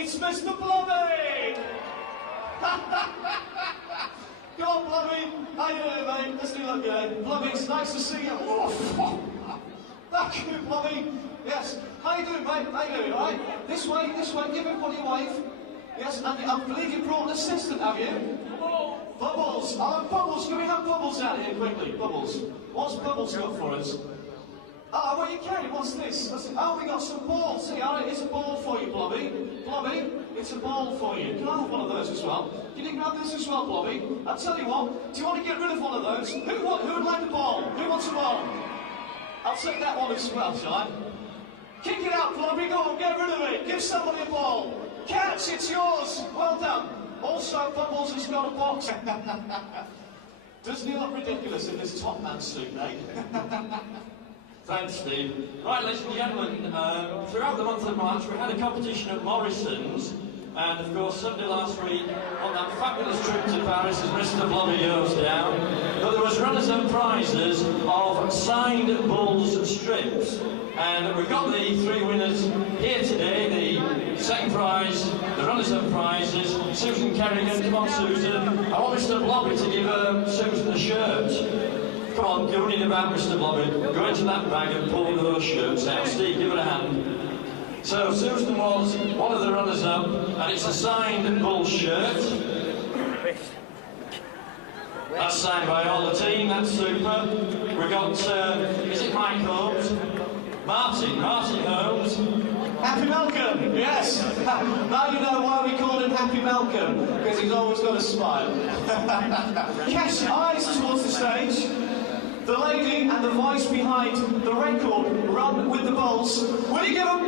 It's Mr. Blobby! Come on, Blobby. How you doing, mate? Let's do that again. Blobby, it's nice to see you. Thank you, Blobby. Yes. How you doing, mate? How you doing, all right? This way, give everybody a wave. Yes, and I believe you brought an assistant, have you? Bubbles. Oh, Bubbles. Can we have Bubbles out here quickly? Bubbles. What's Bubbles got for us? Oh, well, you can. What's this? Oh, we got some balls. See, all right, it's a ball for you, Blobby. Blobby, it's a ball for you. Can I have one of those as well? Can you grab this as well, Blobby? I'll tell you what. Do you want to get rid of one of those? Who would like a ball? Who wants a ball? I'll take that one as well, shall I? Kick it out, Blobby. Go on, get rid of it. Give somebody a ball. Catch, it's yours. Well done. Also, Bubbles has got a box. Doesn't he look ridiculous in this top man suit, eh? Thanks, Steve. Right, ladies and gentlemen, throughout the month of March we had a competition at Morrison's, and of course Sunday last week on that fabulous trip to Paris as Mr. Blobby goes down, but there was runners-up prizes of signed Bulls strips, and we've got the three winners here today. The second prize, the runners-up prizes, Susan Kerrigan. Come on, Susan. I want Mr. Blobby to give Susan a shirt. Come on, go in about, Mr. Blobby. Go into that bag and pull one of those shirts out. Steve, give it a hand. So Susan was one of the runners-up, and it's a signed Bull shirt. That's signed by all the team, that's super. We've got, is it Mike Holmes? Martin Holmes. Happy Malcolm, yes. Now you know why we called him Happy Malcolm, because he's always got a smile. Cast your eyes towards the stage. The lady and the voice behind the record, Run with the Bulls. Will you give a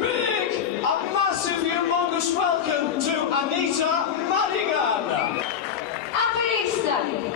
massive, humongous welcome to Anita Madigan? Happy Easter!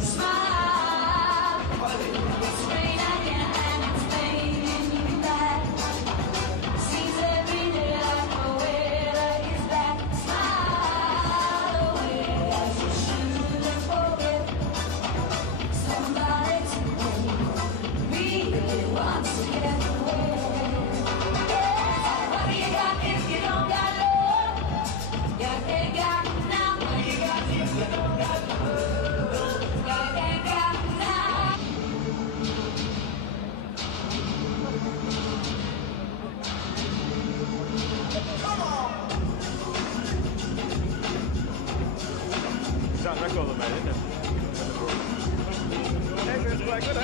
Smile. It's rain again and it's making you glad. Seems every day like the weather is back. Smile away as you shouldn't forget somebody today really wants to get away. What do you got if you don't got love? You ain't got now. What do you got if you don't got love? You ain't got now. It's on record, mate, isn't it? Hey, it's quite good, eh?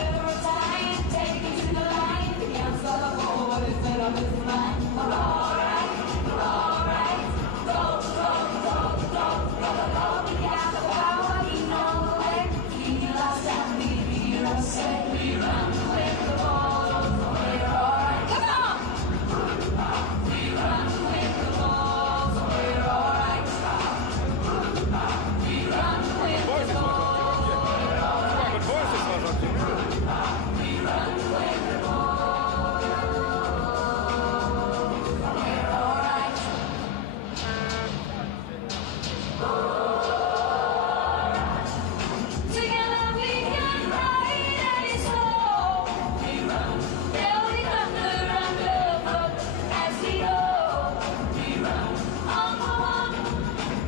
Every time, take it to the line. The unstoppable, what is it on his mind? We're alright, we're alright. Go, go, go, go, go, go. We got the power, we know the way. We lost and we say we run with the ball. We're alright. Come on! We run with the ball. We're alright. We run with the ball. Quite good voice, this one's up to you. Together we can ride any slow. There'll be thunder underfoot as we go. On for one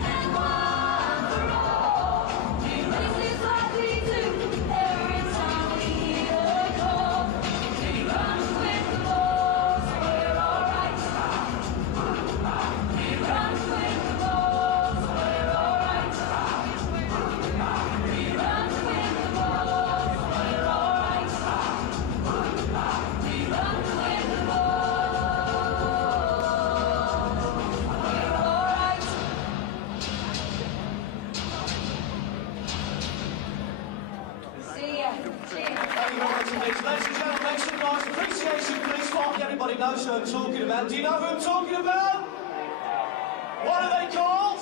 and one for all. This is what we do every time we hear a call. We run with the bulls, we're alright. We run with the bulls, we're alright. We run with the bulls, we're alright. We run with the bulls, we're alright. See ya. Cheers. Thank you very much indeed. Ladies and gentlemen, make some noise. Appreciation, please, for everybody knows who I'm talking about. Do you know who I'm talking about? What are they called?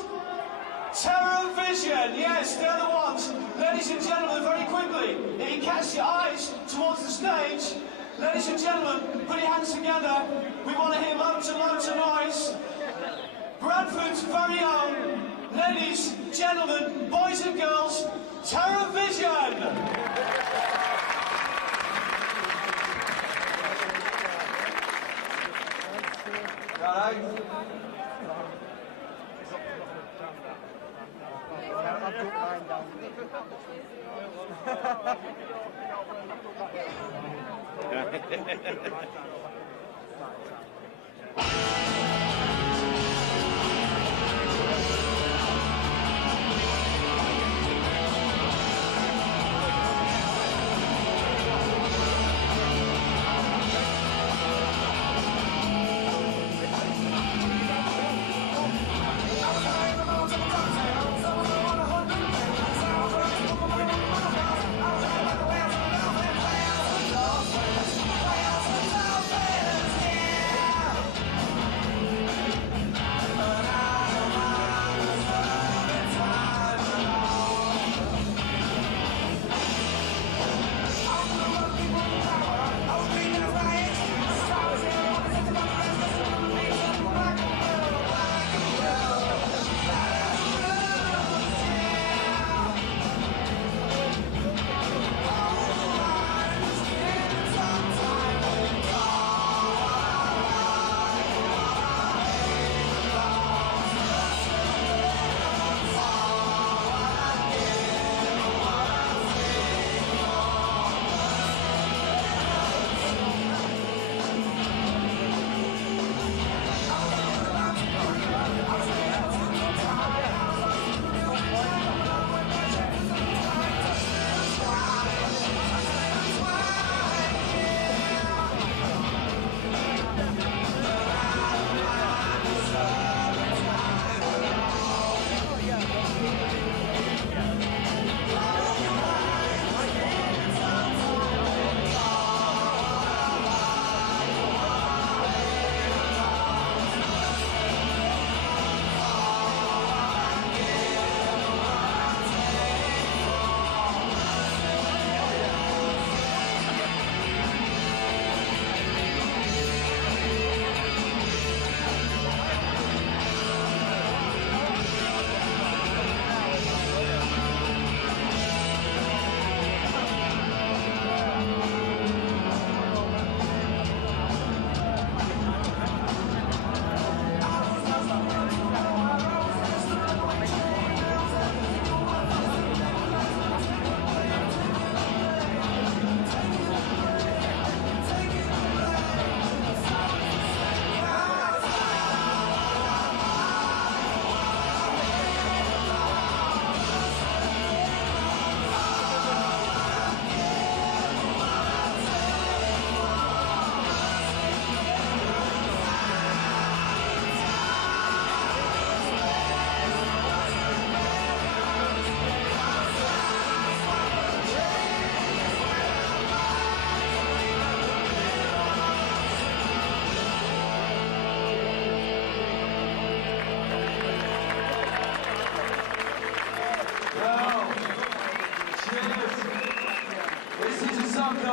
Terror Vision. Yes, they're the ones. Ladies and gentlemen, very quickly, if you cast your eyes towards the stage, ladies and gentlemen, put your hands together. We want to hear loads and loads of noise. Bradford's very own, ladies, gentlemen, boys and girls, Terror Vision.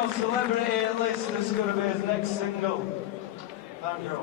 most celebrity hit list is going to be his next single. Andrew.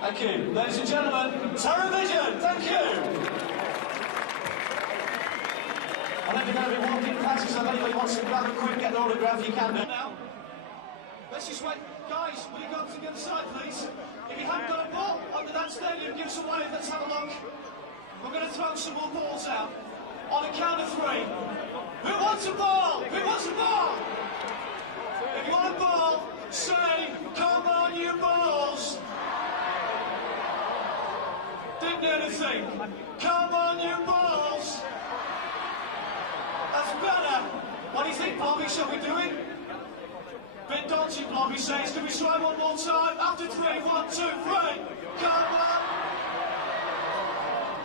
Thank you. Ladies and gentlemen, Terrorvision, thank you. I think we're going to be walking past, so if anybody wants to grab a quick, get an autograph, you can do now. Let's just wait. Guys, will you go up to the other side, please? If you haven't got a ball under that stadium, give us a wave, let's have a look. We're going to throw some more balls out. On a count of three. Who wants a ball? Who wants a ball? If you want a ball, say, come on, you balls. Didn't do anything. Come on, you balls. That's better. What do you think, Bobby? Shall we do it? Bit dodgy, Bobby says. Can we try one more time? After three, 1, 2, 3. Come on.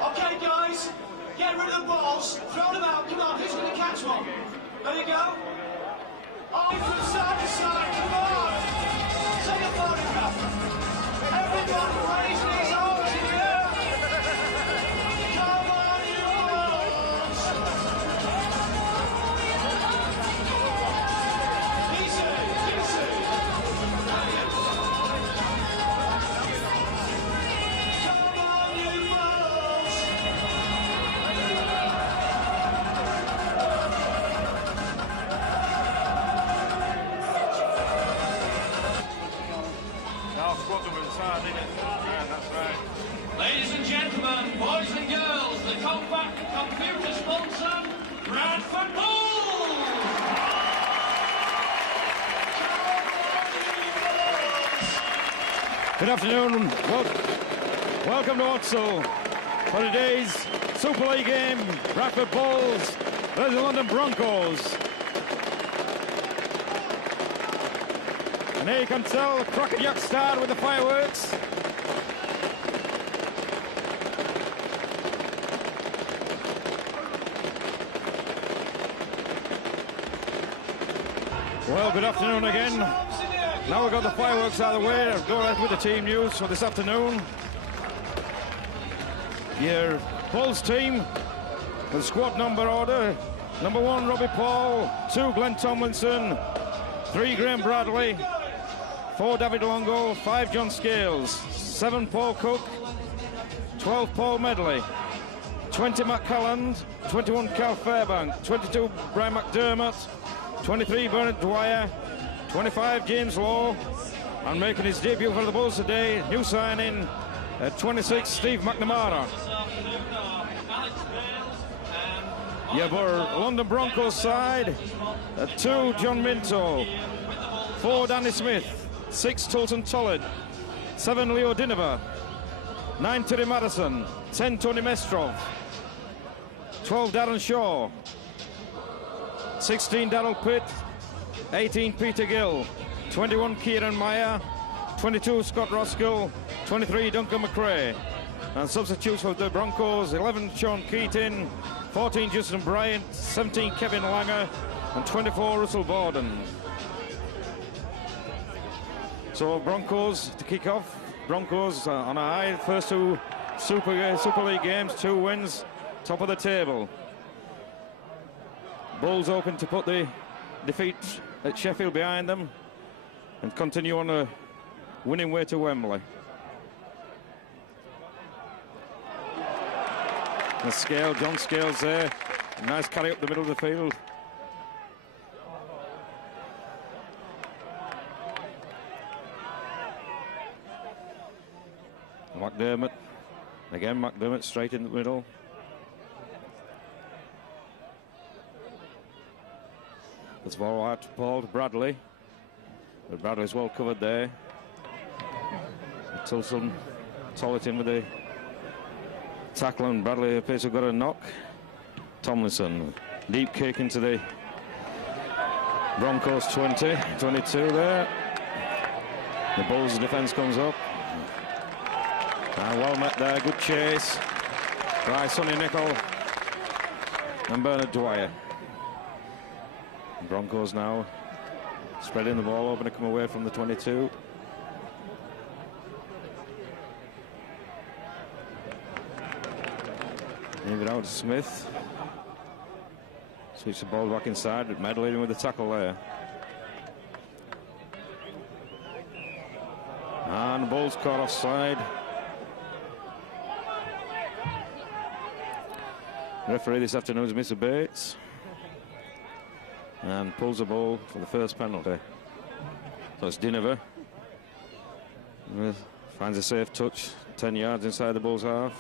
Okay, guys. Get rid of the balls. Throw them out. Come on. Who's going to catch one? There you go. Oh, from side to side. Come on. Take a photograph. Everybody raise these arms in the air. Come on, you balls. Easy, easy. Come on, you balls. Good afternoon. Welcome to Oxford for today's Super League game. Bradford Bulls versus the London Broncos. And here you can tell the Crocodile started with the fireworks. Well, good afternoon again. Now we've got the fireworks out of the way. I'll go ahead with the team news for this afternoon. Your Bulls team, the squad number order. Number 1, Robbie Paul. 2, Glenn Tomlinson. 3, Graham Bradley. 4, David Longo. 5, John Scales. 7, Paul Cook. 12, Paul Medley. 20, Matt Calland. 21, Cal Fairbank. 22, Brian McDermott. 23, Bernard Dwyer. 25, James Law. And making his debut for the Bulls today, new signing at 26, Steve McNamara. Yeah, for London Broncos side, at 2, John Minto. 4, Danny Smith. 6, Tolton Tollett. 7, Leo Dinova. 9, Terry Madison. 10, Tony Mestrov. 12, Darren Shaw. 16, Darrell Pitt. 18, Peter Gill. 21, Kieran Meyer. 22, Scott Roskill. 23, Duncan McRae. And substitutes for the Broncos, 11, Sean Keating. 14, Justin Bryant. 17, Kevin Langer. And 24, Russell Borden. So Broncos to kick off. Broncos on a high. First 2 Super League games, 2 wins. Top of the table. Bulls hoping to put the defeat at Sheffield behind them and continue on a winning way to Wembley. And John Scales there. Nice carry up the middle of the field. McDermott. Again, McDermott straight in the middle. That's ball out to Paul to Bradley. But Bradley's well covered there. Tilson Tollett in with the tackle, and Bradley appears to have got a knock. Tomlinson, deep kick into the Broncos 20, 22 there. The Bulls' defence comes up. Well met there, good chase by Sonny Nicol and Bernard Dwyer. Broncos now spreading the ball, hoping to come away from the 22. Leave it out to Smith. Switch the ball back inside. Medley with the tackle there. And the Bulls caught offside. Referee this afternoon is Mr. Bates. And pulls the ball for the first penalty. So it's Dinova. Finds a safe touch, 10 yards inside the Bulls' half.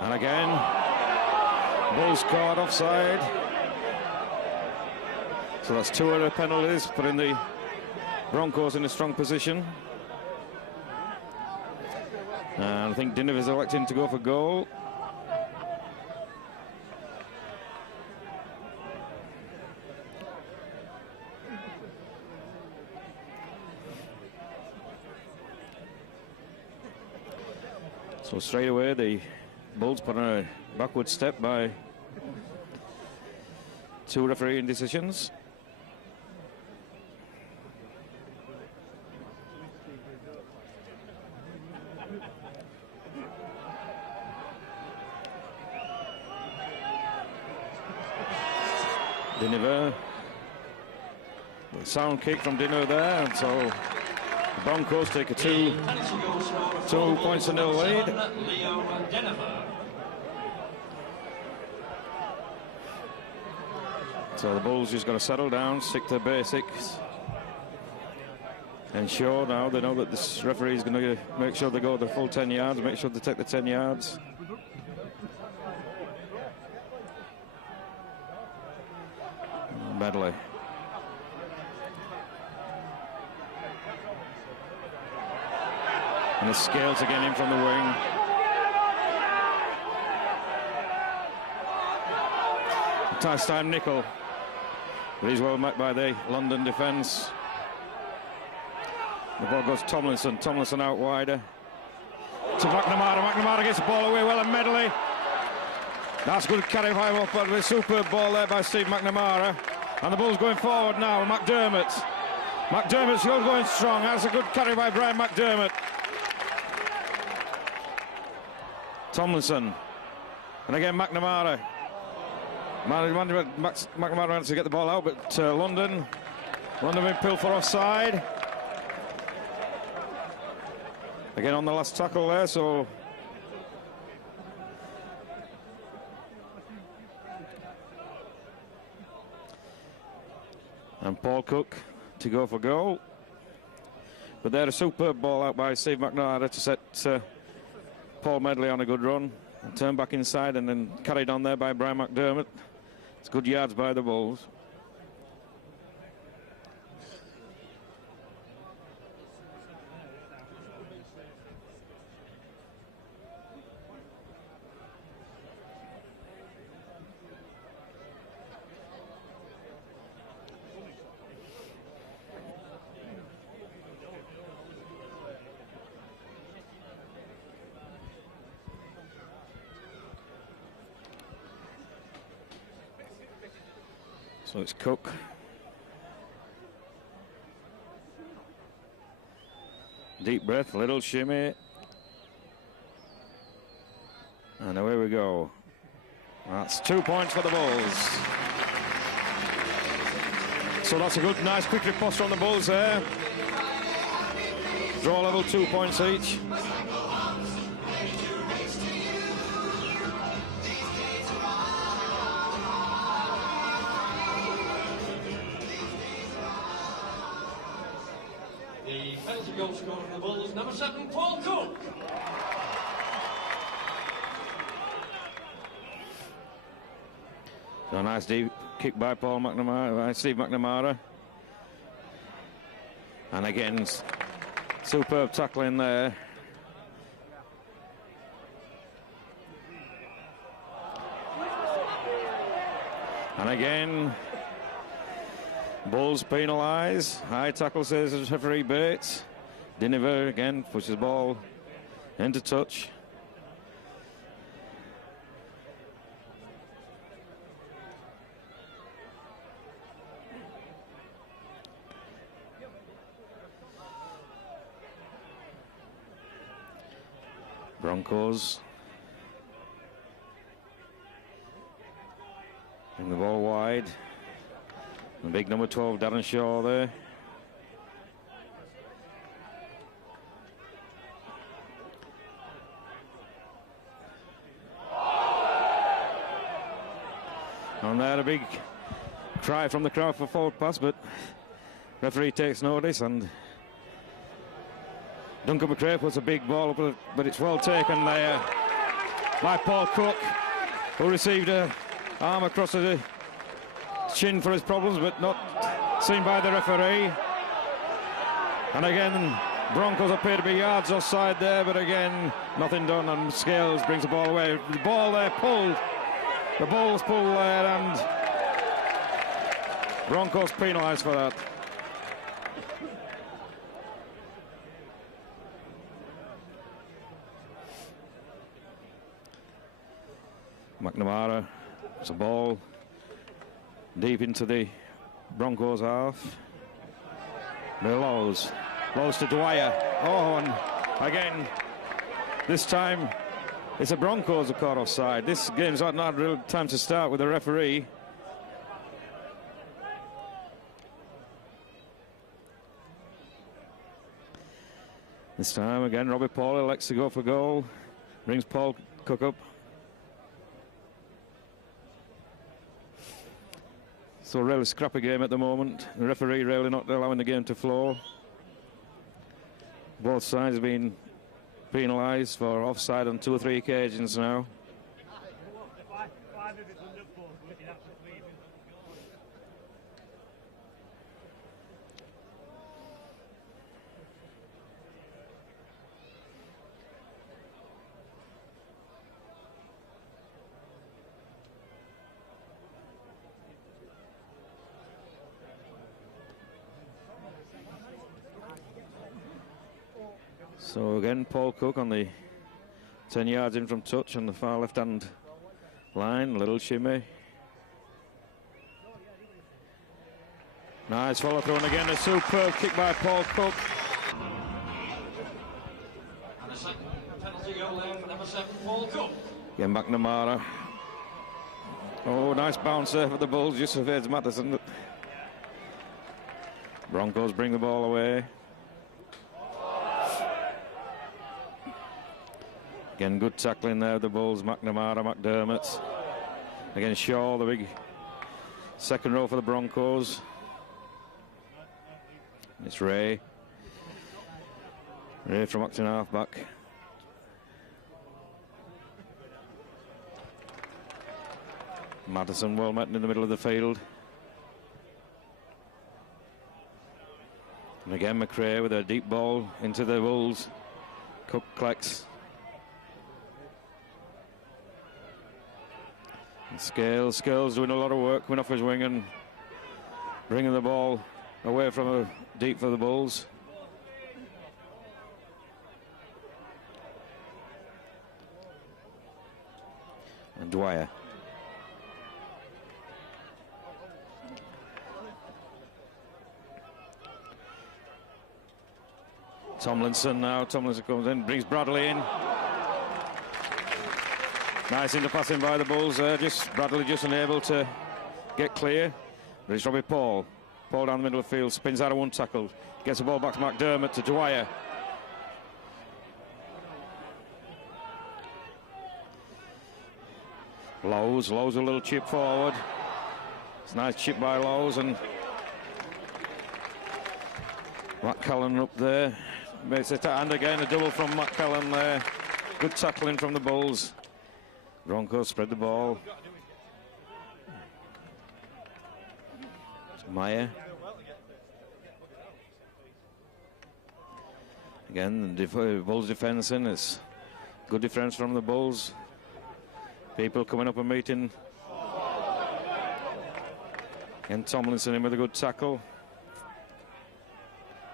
And again, Bulls caught offside. So that's 2 other penalties, putting the Broncos in a strong position. And I think Dinova's electing to go for goal. So straight away, the Bulls put on a backward step by 2 refereeing decisions. Dinova. Sound kick from Dinova there, and so the Broncos take a 2 points to 0 lead. So the Bulls just got to settle down, stick to basics. Ensure now they know that this referee is going to make sure they go the full 10 yards, make sure they take the 10 yards. Medley. And the Scales again in from the wing. Ties time Nickel. But he's well met by the London defence. The ball goes Tomlinson. Tomlinson out wider. To McNamara. McNamara gets the ball away well and Medley. That's good carry high forward with a superb ball there by Steve McNamara. And the ball's going forward now. McDermott. McDermott's still going strong. That's a good carry by Brian McDermott. Tomlinson. And again McNamara. McNamara wants to get the ball out, but London been pulled for offside. Again on the last tackle there, so and Paul Cook to go for goal. But there a superb ball out by Steve McNamara to set Paul Medley on a good run. And turn back inside and then carried on there by Brian McDermott. It's good yards by the Bulls. So it's Cook. Deep breath, little shimmy. And away we go. That's 2 points for the Bulls. So that's a good, nice, quick riposte on the Bulls there. Draw level, 2 points each. Goal scorer for the Bulls, number 7, Paul Cook. So a nice deep kick by Paul McNamara, by Steve McNamara. And again, superb tackling there. And again, Bulls penalise. High tackle, says referee Bates. Diniver again pushes the ball into touch. Broncos. Bring the ball wide. The big number 12, Darren Shaw there. And there a big cry from the crowd for forward pass, but referee takes notice and Duncan McRae puts a big ball up, but it's well taken there by Paul Cook, who received a arm across the chin for his problems, but not seen by the referee. And again, Broncos appear to be yards offside there, but again, nothing done, and Scales brings the ball away. The ball there pulled. The ball's pulled there, and Broncos penalised for that. McNamara, it's a ball deep into the Broncos half. Lows to Dwyer. Oh, and again, this time it's the Broncos who caught offside. This game's not real time to start with the referee. This time again, Robbie Paul elects to go for goal. Brings Paul Cook up. So a really scrappy game at the moment. The referee really not allowing the game to flow. Both sides have been penalised for offside on 2 or 3 occasions now. So again, Paul Cook on the 10 yards in from touch on the far left-hand line, little shimmy. Nice follow through, and again a superb kick by Paul Cook. And a second penalty goal there for number 7, Paul Cook. Again, McNamara. Oh, nice bounce there for the Bulls, just evades Matheson. Broncos bring the ball away. Again, good tackling there, the Bulls, McNamara, McDermott. Again, Shaw, the big second row for the Broncos. It's Ray. Ray from Acton half-back. Matheson well met in the middle of the field. And again, McRae with a deep ball into the Bulls. Cook collects. And Scales doing a lot of work, coming off his wing and bringing the ball away from deep for the Bulls. And Dwyer. Tomlinson now. Tomlinson comes in, brings Bradley in. Nice interpassing by the Bulls there. Bradley just unable to get clear. But it's Robbie Paul. Paul down the middle of the field, spins out of one tackle. Gets the ball back to McDermott, to Dwyer. Lowe's a little chip forward. It's a nice chip by Lowe's, and McCallan up there. Makes it, and again a double from McCallan there. Good tackling from the Bulls. Broncos spread the ball. It's Meyer. Again, the Bulls defence in. It's good defence from the Bulls. People coming up and meeting. And Tomlinson in with a good tackle.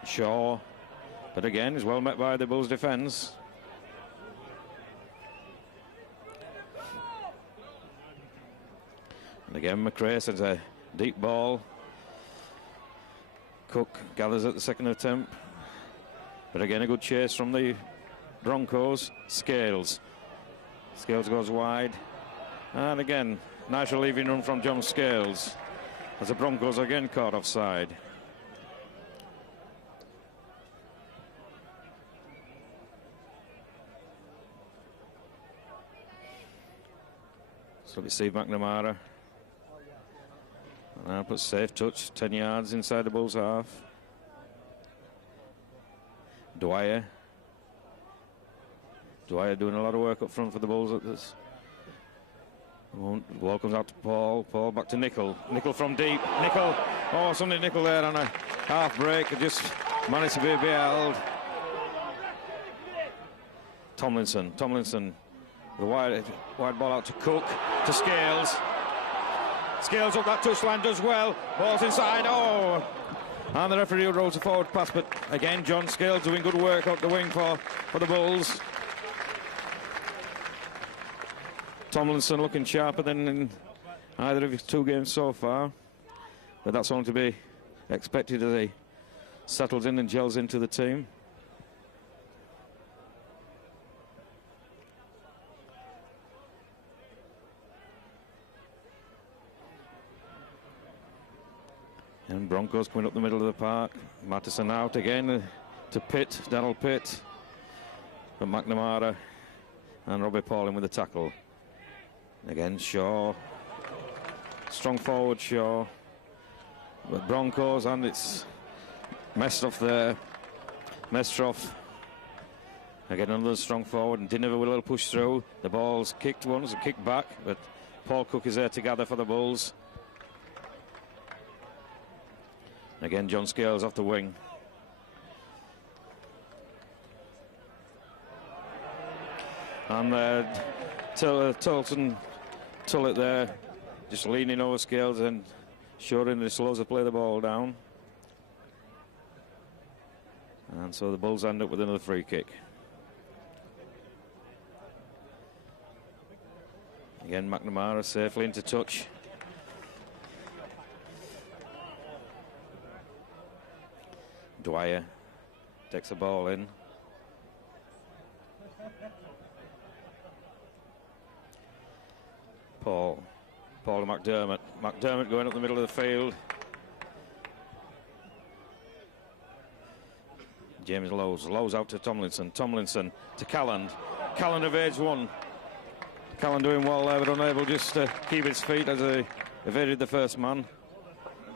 Shaw. But again, is well met by the Bulls defence. And again, McRae sends a deep ball. Cook gathers at the second attempt. But again, a good chase from the Broncos. Scales goes wide. And again, nice relieving run from John Scales, as the Broncos again caught offside. So it's Steve McNamara. And now puts safe touch, 10 yards inside the Bulls half. Dwyer doing a lot of work up front for the Bulls at this. The ball comes out to Paul. Paul back to Nickel. Nickel from deep. Nickel. Oh, Sonny Nickel there on a half break. Just managed to be held. Tomlinson. The wide ball out to Cook. To Scales. Scales up that touchline, does well. Ball's inside. Oh! And the referee rolls a forward pass, but again, John Scales doing good work up the wing for the Bulls. Tomlinson looking sharper than in either of his two games so far. But that's only to be expected as he settles in and gels into the team. And Broncos coming up the middle of the park. Matheson out again to Pitt, Darrell Pitt. But McNamara and Robbie Paul in with the tackle. Again, Shaw. Strong forward, Shaw. But Broncos, and it's Mestroff there. Mestroff. Again, another strong forward, and Dinner with a little push through. The ball's kicked once, a kick back, but Paul Cook is there to gather for the Bulls. Again, John Scales off the wing. And Tolton Tullett there, just leaning over Scales and showing the slows to play the ball down. And so the Bulls end up with another free kick. Again, McNamara safely into touch. Dwyer takes the ball in. Paul to McDermott. McDermott going up the middle of the field. James Lowe's out to Tomlinson. Tomlinson to Calland. Calland evades one. Calland doing well there, but unable just to keep his feet as he evaded the first man.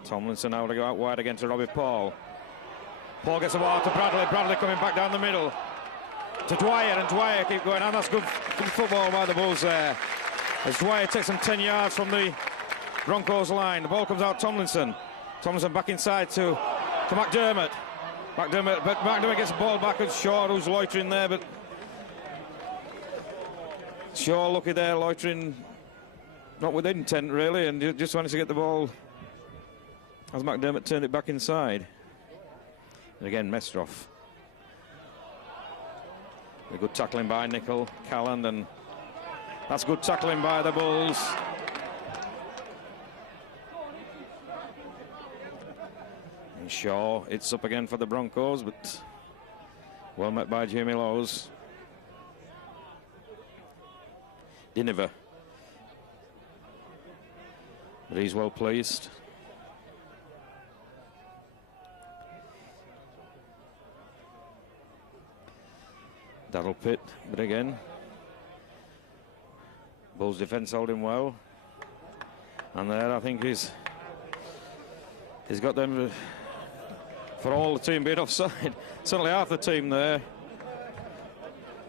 Tomlinson now to go out wide again to Robbie Paul. Paul gets the ball to Bradley. Bradley coming back down the middle to Dwyer, and Dwyer keep going. And that's good football by the Bulls there. As Dwyer takes them 10 yards from the Broncos line. The ball comes out Tomlinson. Tomlinson back inside to McDermott. But McDermott gets the ball back at Shaw, who's loitering there, but Shaw lucky there, loitering not with intent really, and just managed to get the ball as McDermott turned it back inside. And again, Mestrov. A good tackling by Nickel, Calland, and that's good tackling by the Bulls. And Shaw, it's up again for the Broncos, but well met by Jamie Lowes. Diniver. But he's well placed. That'll pit, but again, Bulls defence holding well. And there, I think he's got them for all the team being offside. Certainly half the team there.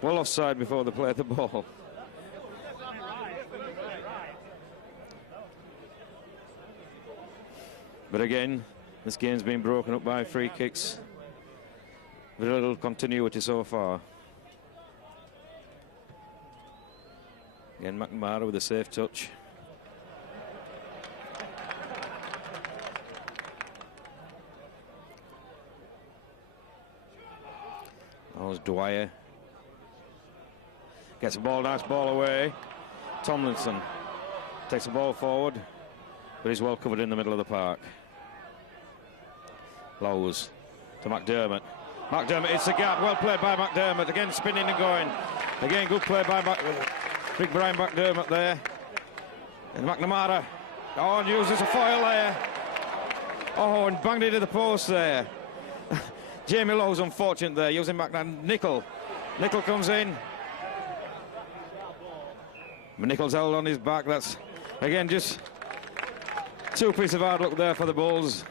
Well offside before they played the ball. But again, this game's been broken up by free kicks. Very little continuity so far. Again, McNamara with a safe touch. That was Dwyer. Gets the ball, nice ball away. Tomlinson takes the ball forward, but he's well covered in the middle of the park. Lowes to McDermott. McDermott hits the gap, well played by McDermott. Again, spinning and going. Again, good play by Big Brian McDermott there. And McNamara. Oh, and uses a foil there. Oh, and banged into the post there. Jamie Lowes unfortunate there, using McNamara. Nickel comes in. Nickel's held on his back. That's, again, just two pieces of hard luck there for the Bulls.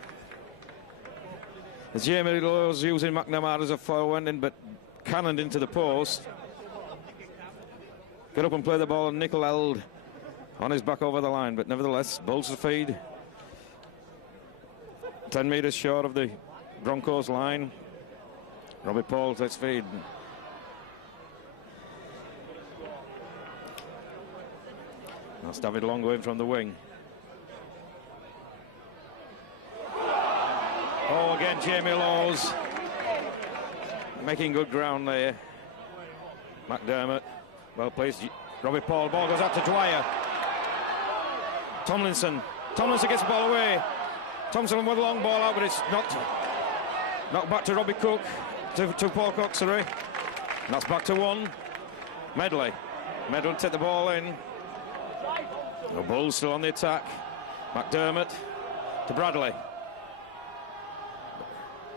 As Jamie Lowes using McNamara as a foil went in, but cannoned into the post. Get up and play the ball, and Nickel held on his back over the line, but nevertheless, Bulls to feed. 10 metres short of the Broncos line. Robbie Paul takes feed. That's David Longo in from the wing. Oh, again, Jamie Lowes making good ground there. McDermott, well placed. Robbie Paul, ball goes out to Dwyer. Tomlinson gets the ball away. Thompson with a long ball out, but it's knocked back to Robbie Cook, to Paul Cook, sorry. And that's back to one. Medley take the ball in. The Bulls still on the attack. McDermott to Bradley.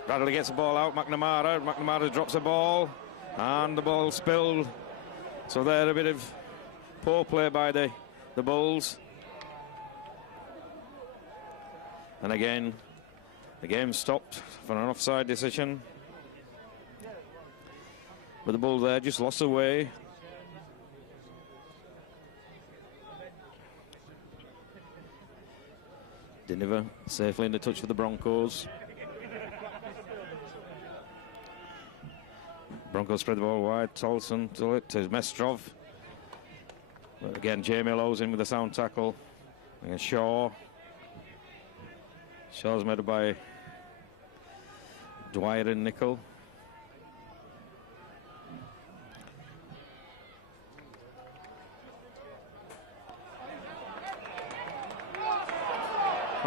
Bradley gets the ball out. McNamara drops the ball, and the ball spilled. So there, a bit of poor play by the Bulls. And again, the game stopped for an offside decision. But the Bulls there just lost away. Diniver safely in the touch for the Broncos. Broncos spread the ball wide. Tolson to it to Mestrov. But again, Jamie Lowes in with a sound tackle. And Shaw. Shaw's made by Dwyer and Nickel.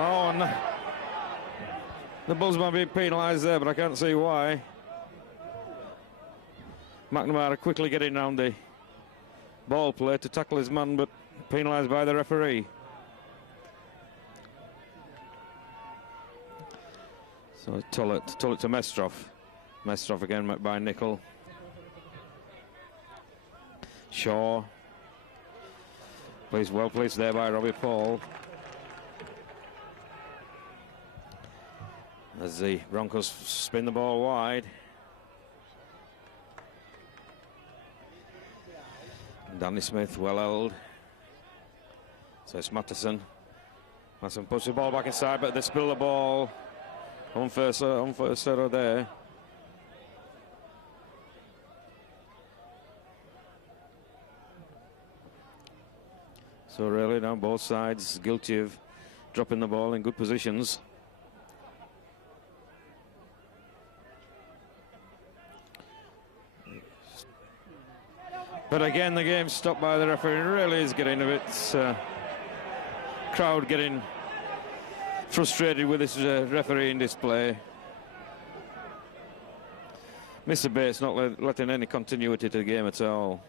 Oh, no. The Bulls might be penalised there, but I can't see why. McNamara quickly getting round the ball play to tackle his man, but penalised by the referee. So Tullett to Mestrov. Mestrov again met by Nicol. Shaw. Well placed there by Robbie Paul. As the Broncos spin the ball wide. Danny Smith well held. So it's Matteson. Matteson puts the ball back inside, but they spill the ball. Unfair serve there. So really now both sides guilty of dropping the ball in good positions. But again, the game's stopped by the referee. It really is getting a bit crowd getting frustrated with this refereeing display. Mr. Bates not letting any continuity to the game at all.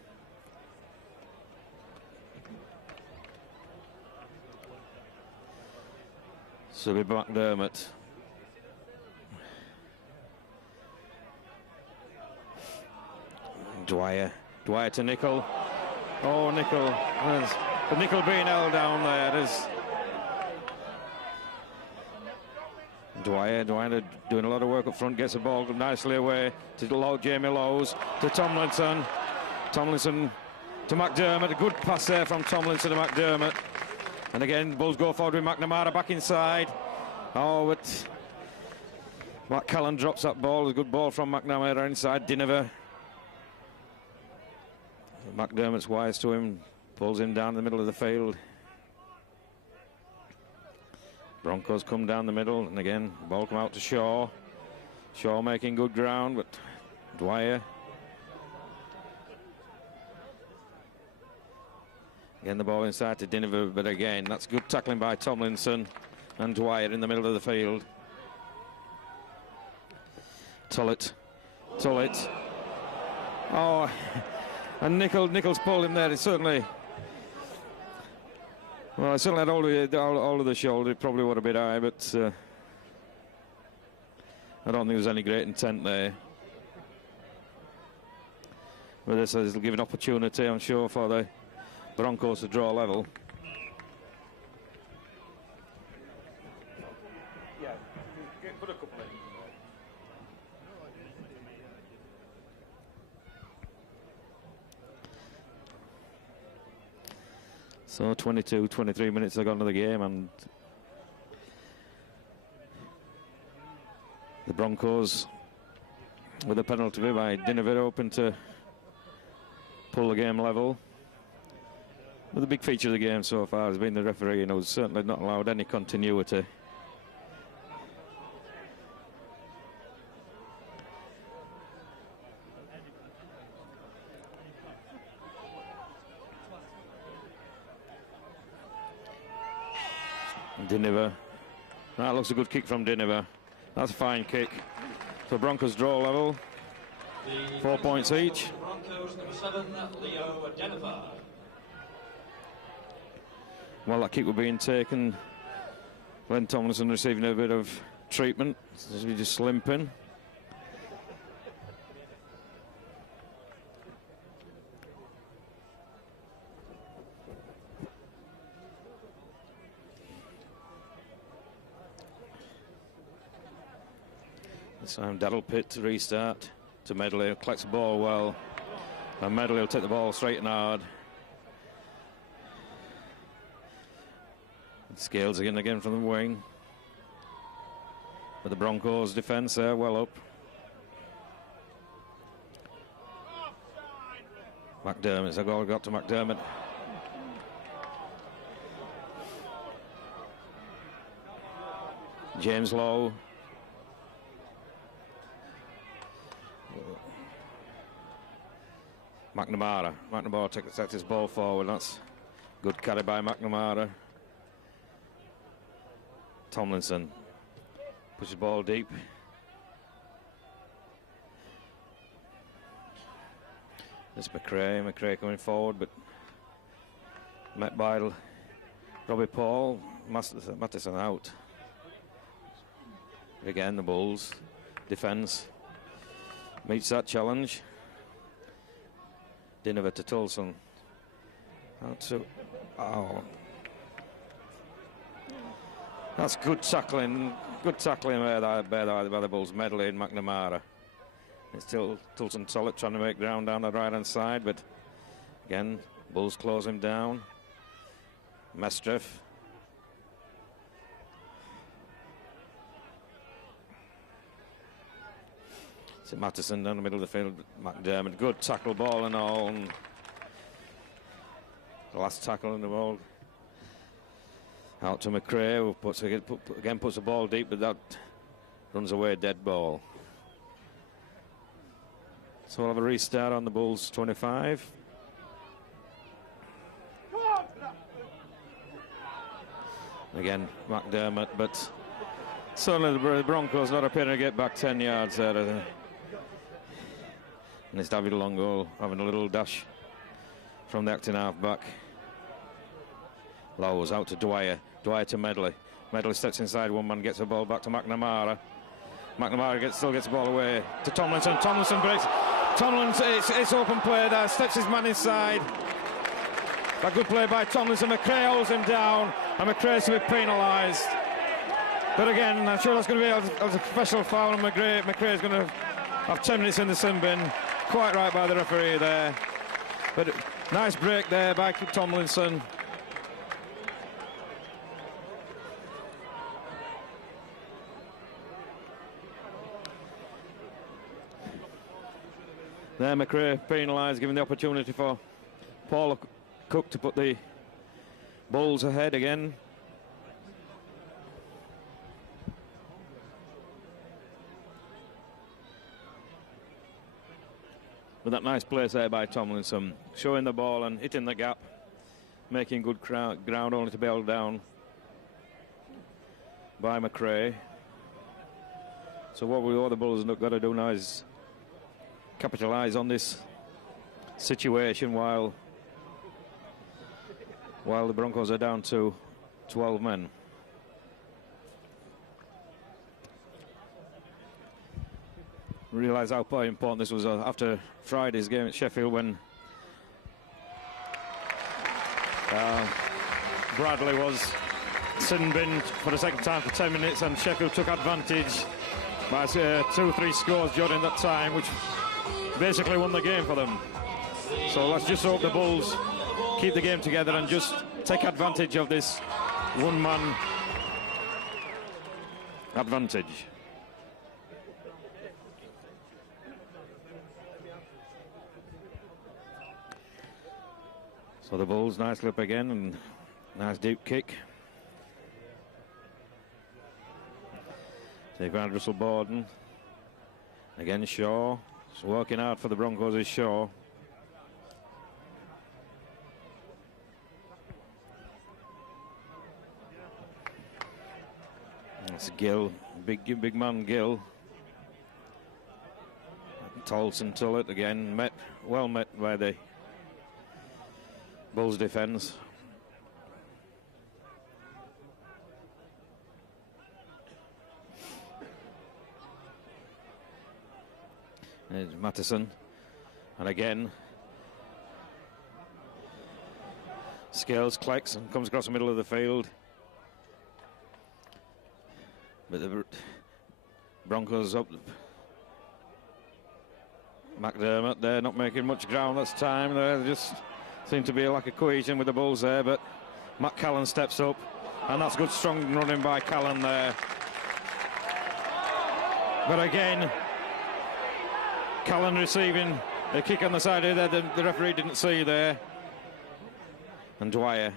So it'll be McDermott. Dwyer to Nicol. Oh, Nicol. But Nicol being held down there. There's Dwyer doing a lot of work up front, gets the ball nicely away to Jamie Lowes, to Tomlinson. Tomlinson to McDermott. A good pass there from Tomlinson to McDermott. And again, Bulls go forward with McNamara back inside. Oh, but Matt Callan drops that ball. A good ball from McNamara inside. Dinover. McDermott's wise to him, pulls him down the middle of the field. Broncos come down the middle, and again, ball come out to Shaw. Shaw making good ground, but Dwyer. Again, the ball inside to Dinover, but again, that's good tackling by Tomlinson and Dwyer in the middle of the field. Tullett. Oh, and Nicol's pulled him there. It's certainly, well, I certainly had all of the shoulder. It probably would have been high, but I don't think there was any great intent there. But this will give an opportunity, I'm sure, for the Broncos to draw level. Yeah, put a couple in. So 23 minutes have gone to the game, and the Broncos with a penalty by Dinover open to pull the game level. But the big feature of the game so far has been the referee, who's certainly not allowed any continuity. Dinover. That looks a good kick from Dinover. That's a fine kick. So Broncos draw level. 4 points each. Broncos, number 7, Leo Dinover. While that kick was being taken, Glenn Tomlinson receiving a bit of treatment as he just limping. This time Daryl Pitt to restart to Medley, collects the ball well, and Medley will take the ball straight and hard. Scales again from the wing. But the Broncos defence there well up. McDermott's a goal got to McDermott. James Lowe. McNamara takes his ball forward. That's good carry by McNamara. Tomlinson pushes the ball deep. It's McRae coming forward, but met by Robbie Paul. Mattison out. Again, the Bulls defence meets that challenge. Dinover to Tolson. Out to, oh. That's good tackling by the Bulls. Medley and McNamara. It's still Tolson solid trying to make ground down the right-hand side, but again, Bulls close him down. Mestreff. So Mattison down the middle of the field. McDermott, good tackle, ball and all. And the last tackle in the ball. Out to McRae, who puts the ball deep, but that runs away, dead ball. So we'll have a restart on the Bulls 25. Again, McDermott, but suddenly the Broncos not appearing to get back 10 yards out of there. And it's David Longo having a little dash from the acting half back. Lowes out to Dwyer. Dwyer to Medley. Medley steps inside one man, gets the ball back to McNamara. McNamara still gets the ball away to Tomlinson. Tomlinson breaks. Tomlinson, it's open play there. Steps his man inside. A good play by Tomlinson. McRae holds him down, and McRae's to be penalised. But again, I'm sure that's going to be a professional foul, and McRae's going to have 10 minutes in the sin bin. Quite right by the referee there. But nice break there by Tomlinson. There McRae penalised, giving the opportunity for Paul Cook to put the Bulls ahead again. But that nice place there by Tomlinson, showing the ball and hitting the gap, making good ground, only to be held down by McRae. So what the Bulls have got to do now is capitalise on this situation while the Broncos are down to 12 men. Realise how important this was after Friday's game at Sheffield, when Bradley was sin binned for the second time for 10 minutes, and Sheffield took advantage by 2-3 scores during that time, which basically won the game for them. So let's just hope the Bulls keep the game together and just take advantage of this one-man advantage. So the Bulls, nice clip again, and nice deep kick. They've got Russell Borden. Again, Shaw. It's working hard for the Broncos is Shaw. That's Gill, big man Gill. Tolson Tullett again, well met by the Bulls defence. There's Mattison, and again Scales collects and comes across the middle of the field, but the Broncos up. McDermott, they're not making much ground this time. There just seem to be a lack of cohesion with the Bulls there, but Matt Callan steps up, and that's good strong running by Callan there. But again, Callan receiving a kick on the side of there, the referee didn't see there. And Dwyer.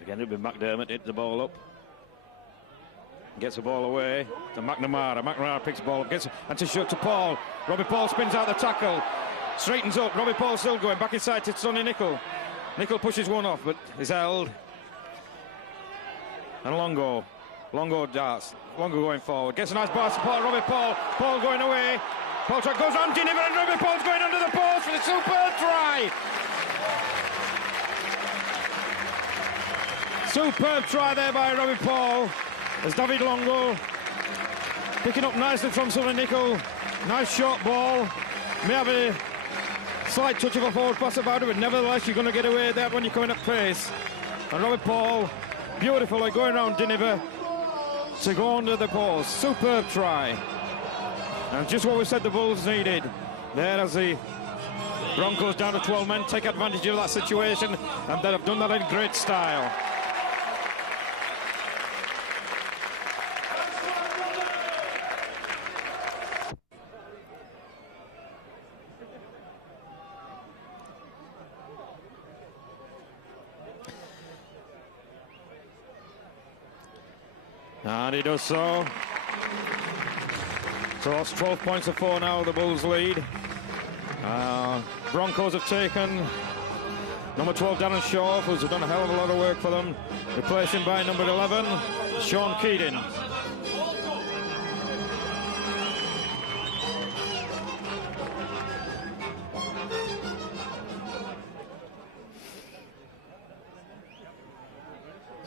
Again, it'll be McDermott, hit the ball up. Gets the ball away to McNamara. McNamara picks the ball up, and to shoot to Paul. Robbie Paul spins out the tackle. Straightens up. Robbie Paul still going back inside to Sonny Nicol. Nicol pushes one off, but is held. And Longo. Longo darts. Longo going forward. Gets a nice bar support. Robbie Paul. Paul going away. Paul track goes on Geneva, and Robbie Paul's going under the post for the superb try. Superb try there by Robbie Paul. As David Longo picking up nicely from Sonny Nicol. Nice short ball. May have a slight touch of a forward pass about it, but nevertheless you're going to get away there when you're coming at pace. And Robbie Paul, beautifully going around Geneva to go under the post. Superb try. And just what we said the Bulls needed. There as the Broncos down to 12 men take advantage of that situation, and they have done that in great style. And he does so. So it's 12 points to 4 now, the Bulls lead. Broncos have taken number 12, Darren Shaw, who's done a hell of a lot of work for them. Replaced him by number 11, Sean Keating.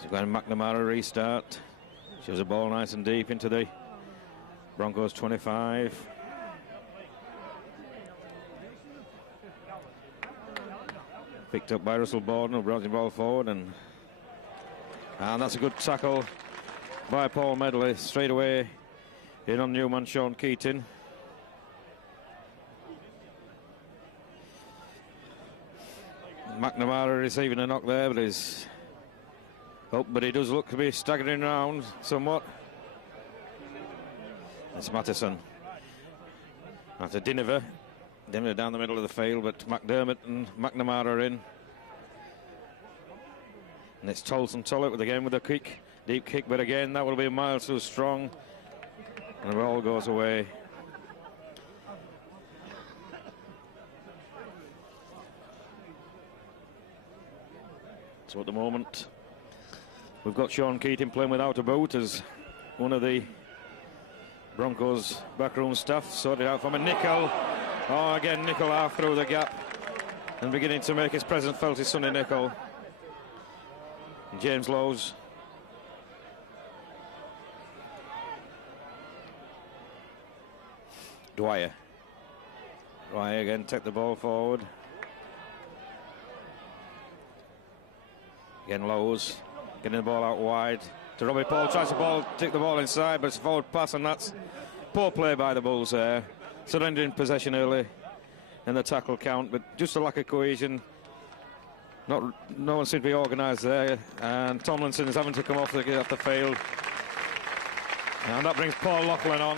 So going McNamara restart. Shows a ball nice and deep into the Broncos 25. Picked up by Russell Borden, who brought the ball forward, and that's a good tackle by Paul Medley. Straight away in on Newman, Sean Keating. McNamara receiving a knock there, but he's up, but he does look to be staggering around somewhat. It's Mattison. After Dinniver. Dinniver down the middle of the field, but McDermott and McNamara are in. And it's Tolson Tollett with a kick. Deep kick, but again, that will be a mile too strong. And the ball goes away. So at the moment, we've got Sean Keating playing without a boot as one of the Broncos backroom staff sorted out from a Nicol. Oh, again, Nicol half through the gap and beginning to make his presence felt is Sonny Nicol. And James Lowes. Dwyer. Dwyer again, take the ball forward. Again, Lowes getting the ball out wide to Robbie Paul. Tries to take the ball inside, but it's a forward pass, and that's poor play by the Bulls there. Surrendering possession early in the tackle count, but just a lack of cohesion. No one seemed to be organised there, and Tomlinson is having to come off the field. And that brings Paul Loughlin on,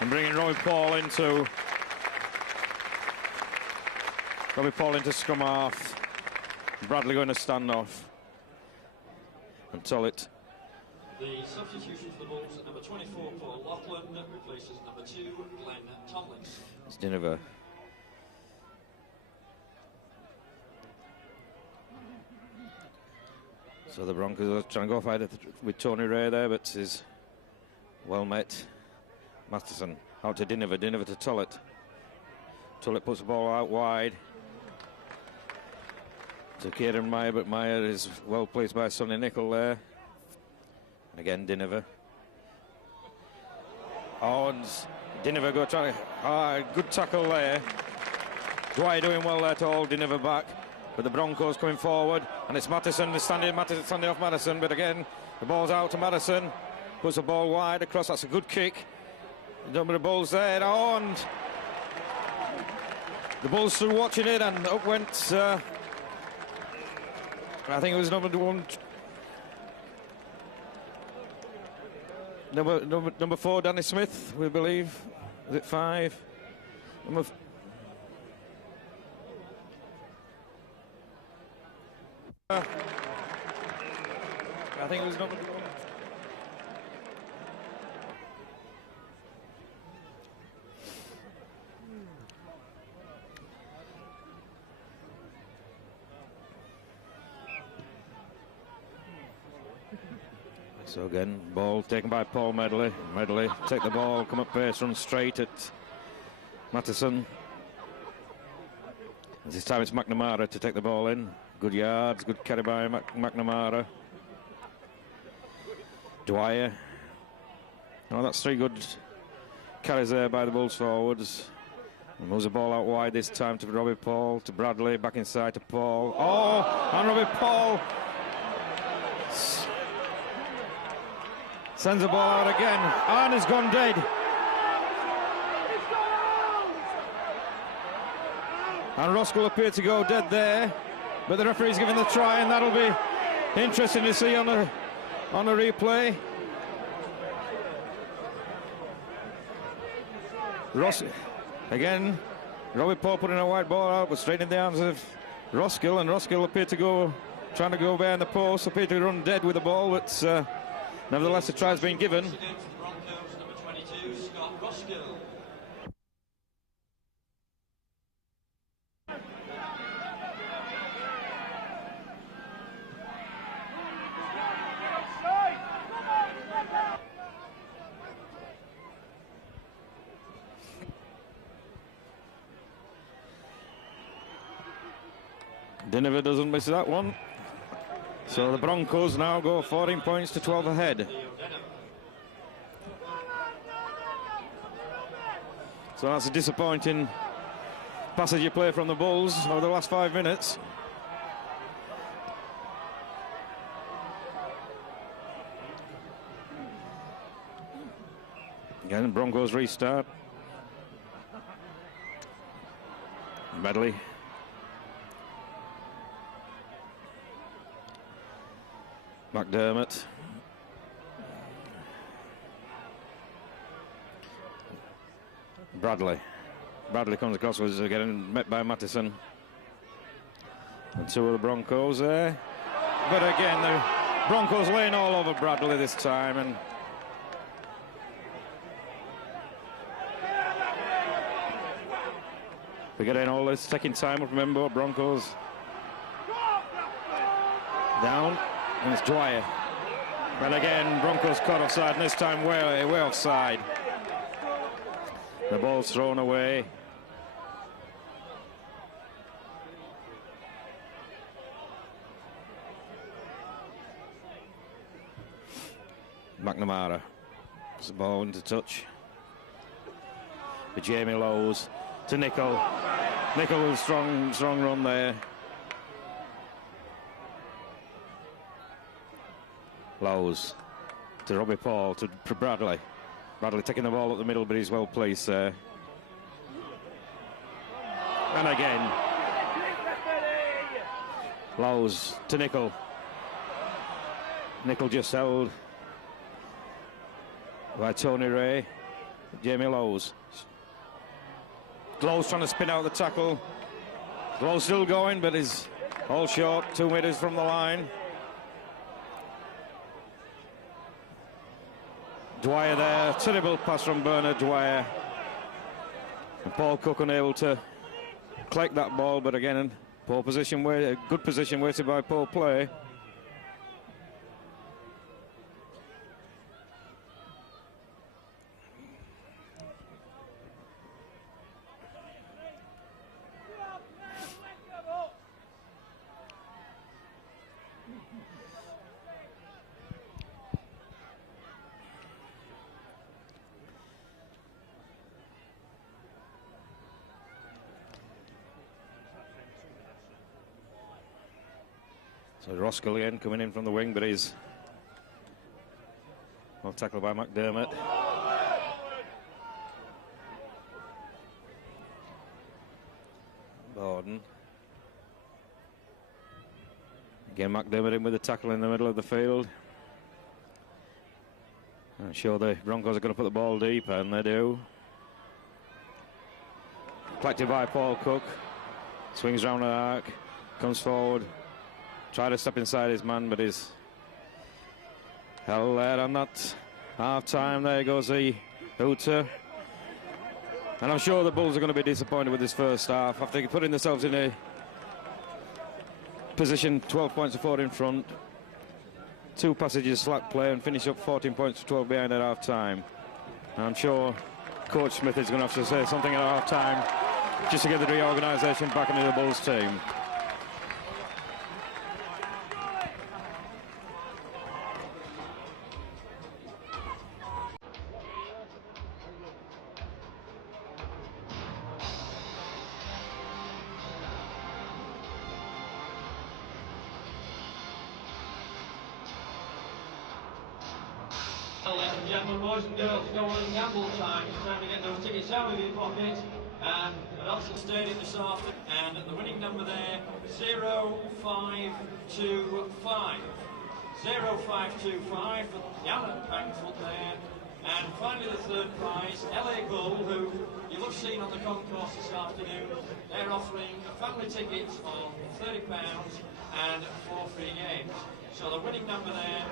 and bringing Robbie Paul into scrum half. Bradley going to stand off. And Tollett. The substitution for the Bulls, number 24, Paul Loughlin, replaces number 2, Glenn Tomlinson. It's Dinniver. So the Broncos are trying to go fight with Tony Ray there, but is well met. Masterson out to Dinniver, Dinniver to Tollett. Tollett puts the ball out wide to Kieran Meyer, but Meyer is well placed by Sonny Nicol there. And again, Dinniver. Oh, and Dinniver go trying to... good tackle there. Dwyer doing well there to hold Dinniver back. But the Broncos coming forward, and it's Mattison standing off Madison, but again, the ball's out to Madison. Puts the ball wide across, that's a good kick. Number of balls there, oh, and the Bulls still watching it, and up went... I think it was number 4, Danny Smith, we believe. Is it 5? I think it was number 1. So again, ball taken by Paul Medley. Medley take the ball, come up pace, run straight at Matheson. This time it's McNamara to take the ball in. Good yards, good carry by McNamara. Dwyer. Oh, that's 3 good carries there by the Bulls forwards. And moves the ball out wide this time to Robbie Paul, to Bradley, back inside to Paul. Oh, and Robbie Paul sends the ball out again. And has gone dead. And Roskill appeared to go dead there, but the referee's giving the try, and that'll be interesting to see on a replay. Again, Robbie Paul putting a wide ball out, but straight in the arms of Roskill, and Roskill appeared to go, trying to go behind the post, appeared to run dead with the ball, but nevertheless the try's been given. Dinover doesn't miss that one. So the Broncos now go 14 points to 12 ahead. So that's a disappointing passage of play from the Bulls over the last 5 minutes. Again, Broncos restart. Medley. McDermott. Bradley. Bradley comes across, was getting met by Matheson. And 2 of the Broncos there. But again, the Broncos laying all over Bradley this time. And we're getting all this, taking time up. Remember, Broncos down. And it's Dwyer. And again, Broncos caught offside, and this time way offside. The ball's thrown away. McNamara. It's the ball into touch. For Jamie Lowe's to Nicol. Nicol with a strong run there. Lowe's to Robbie Paul, to Bradley. Bradley taking the ball up the middle, but he's well placed there. And again, Lowe's to Nicol. Nicol just held by Tony Ray. Jamie Lowe's. Lowe's trying to spin out the tackle. Lowe's still going, but is all short, 2 meters from the line. Dwyer there, terrible pass from Bernard Dwyer. And Paul Cook unable to collect that ball, but again, poor position, good position waited by poor play. So Roskill again coming in from the wing, but he's well tackled by McDermott. Borden. Again, McDermott in with the tackle in the middle of the field. I'm sure the Broncos are going to put the ball deep, and they do. Collected by Paul Cook. Swings round the arc, comes forward. Try to step inside his man, but he's held there on that half-time. There goes the hooter. And I'm sure the Bulls are going to be disappointed with this first half after putting themselves in a position 12 points to 4 in front. 2 passages slack play and finish up 14 points to 12 behind at half-time. I'm sure Coach Smith is going to have to say something at half-time just to get the reorganisation back into the Bulls team. Ladies and gentlemen, boys and girls, go on gamble time. It's time to get those tickets out of your pocket. At Oxford Stadium this afternoon. And the winning number there, 0525. 0525 for Janet Bankfoot there. And finally the third prize, LA Bull, who you'll have seen on the concourse this afternoon. They're offering a family ticket of £30 and 4 free games. So the winning number there.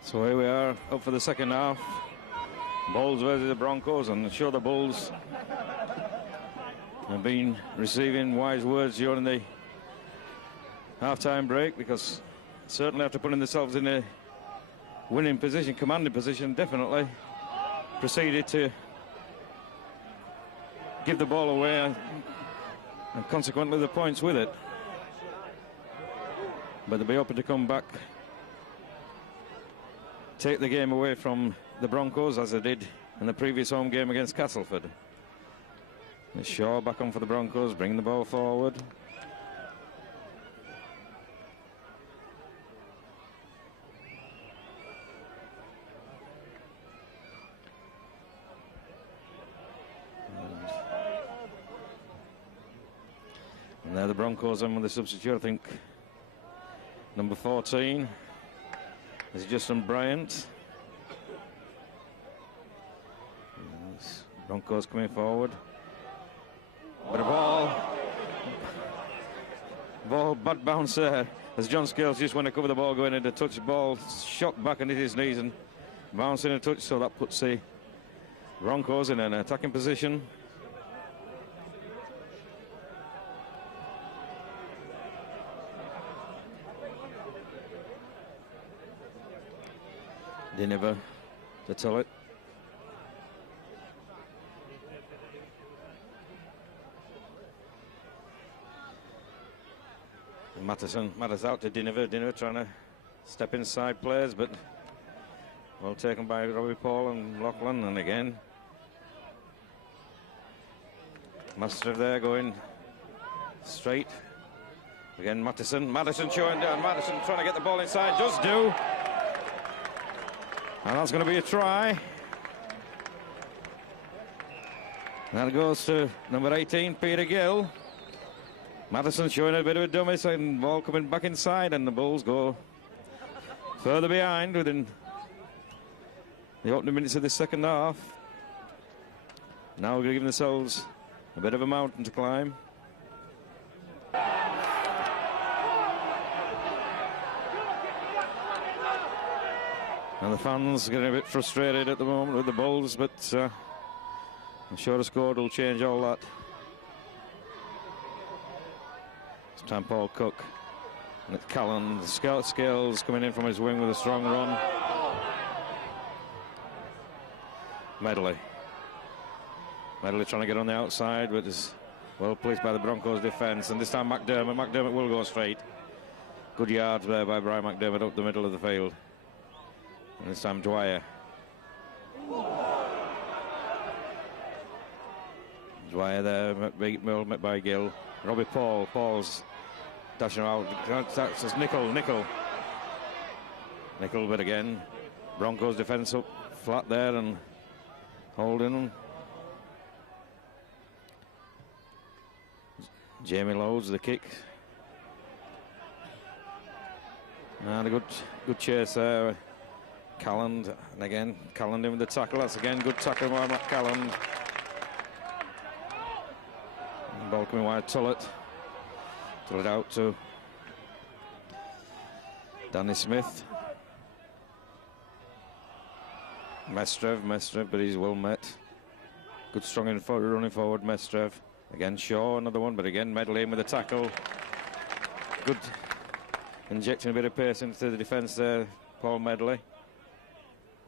So here we are, up for the second half. Bulls versus the Broncos, and I'm sure the Bulls have been receiving wise words during the half-time break, because certainly after putting themselves in a winning position, commanding position, definitely proceeded to give the ball away and consequently the points with it. But they'll be hoping to come back, take the game away from the Broncos as they did in the previous home game against Castleford. It's Shaw back on for the Broncos, bringing the ball forward. And there the Broncos on with the substitute, I think number 14 is Justin Bryant. Yes, Broncos coming forward. But a ball, bad bounce there, as John Scales just went to cover the ball going into touch. Ball shot back and hit his knees and bouncing a touch, so that puts the Broncos in an attacking position. Diniver to tell it. Matters out to Diniver. Diniver trying to step inside players, but well taken by Robbie Paul and Lachlan. And again, Master there going straight. Again, Madison showing down. Madison trying to get the ball inside. Does do. And that's going to be a try. That goes to number 18, Peter Gill. Madison showing a bit of a dummy, and ball coming back inside, and the Bulls go further behind within the opening minutes of the second half. Now we're giving themselves a bit of a mountain to climb. And the fans getting a bit frustrated at the moment with the Bulls, but I'm sure the score will change all that. This time Paul Cook, and it's Callan, Scales coming in from his wing with a strong run. Medley trying to get on the outside, but is well placed by the Broncos defence. And this time McDermott will go straight. Good yards there by Brian McDermott up the middle of the field. And this time Dwyer. Dwyer there, met by Gill. Robbie Paul's dashing out. That's Nickel, but again, Broncos defence up flat there and holding them. Jamie Loads the kick. And a good chase there. Calland, and again, Calland in with the tackle. That's again good tackle by Matt Calland. Ball coming wide, Tullett. Throw it out to Danny Smith. Mestrev, but he's well met. Good strong running forward, Mestrev. Again, Shaw, another one, but again, Medley in with a tackle. Good injecting a bit of pace into the defence there, Paul Medley.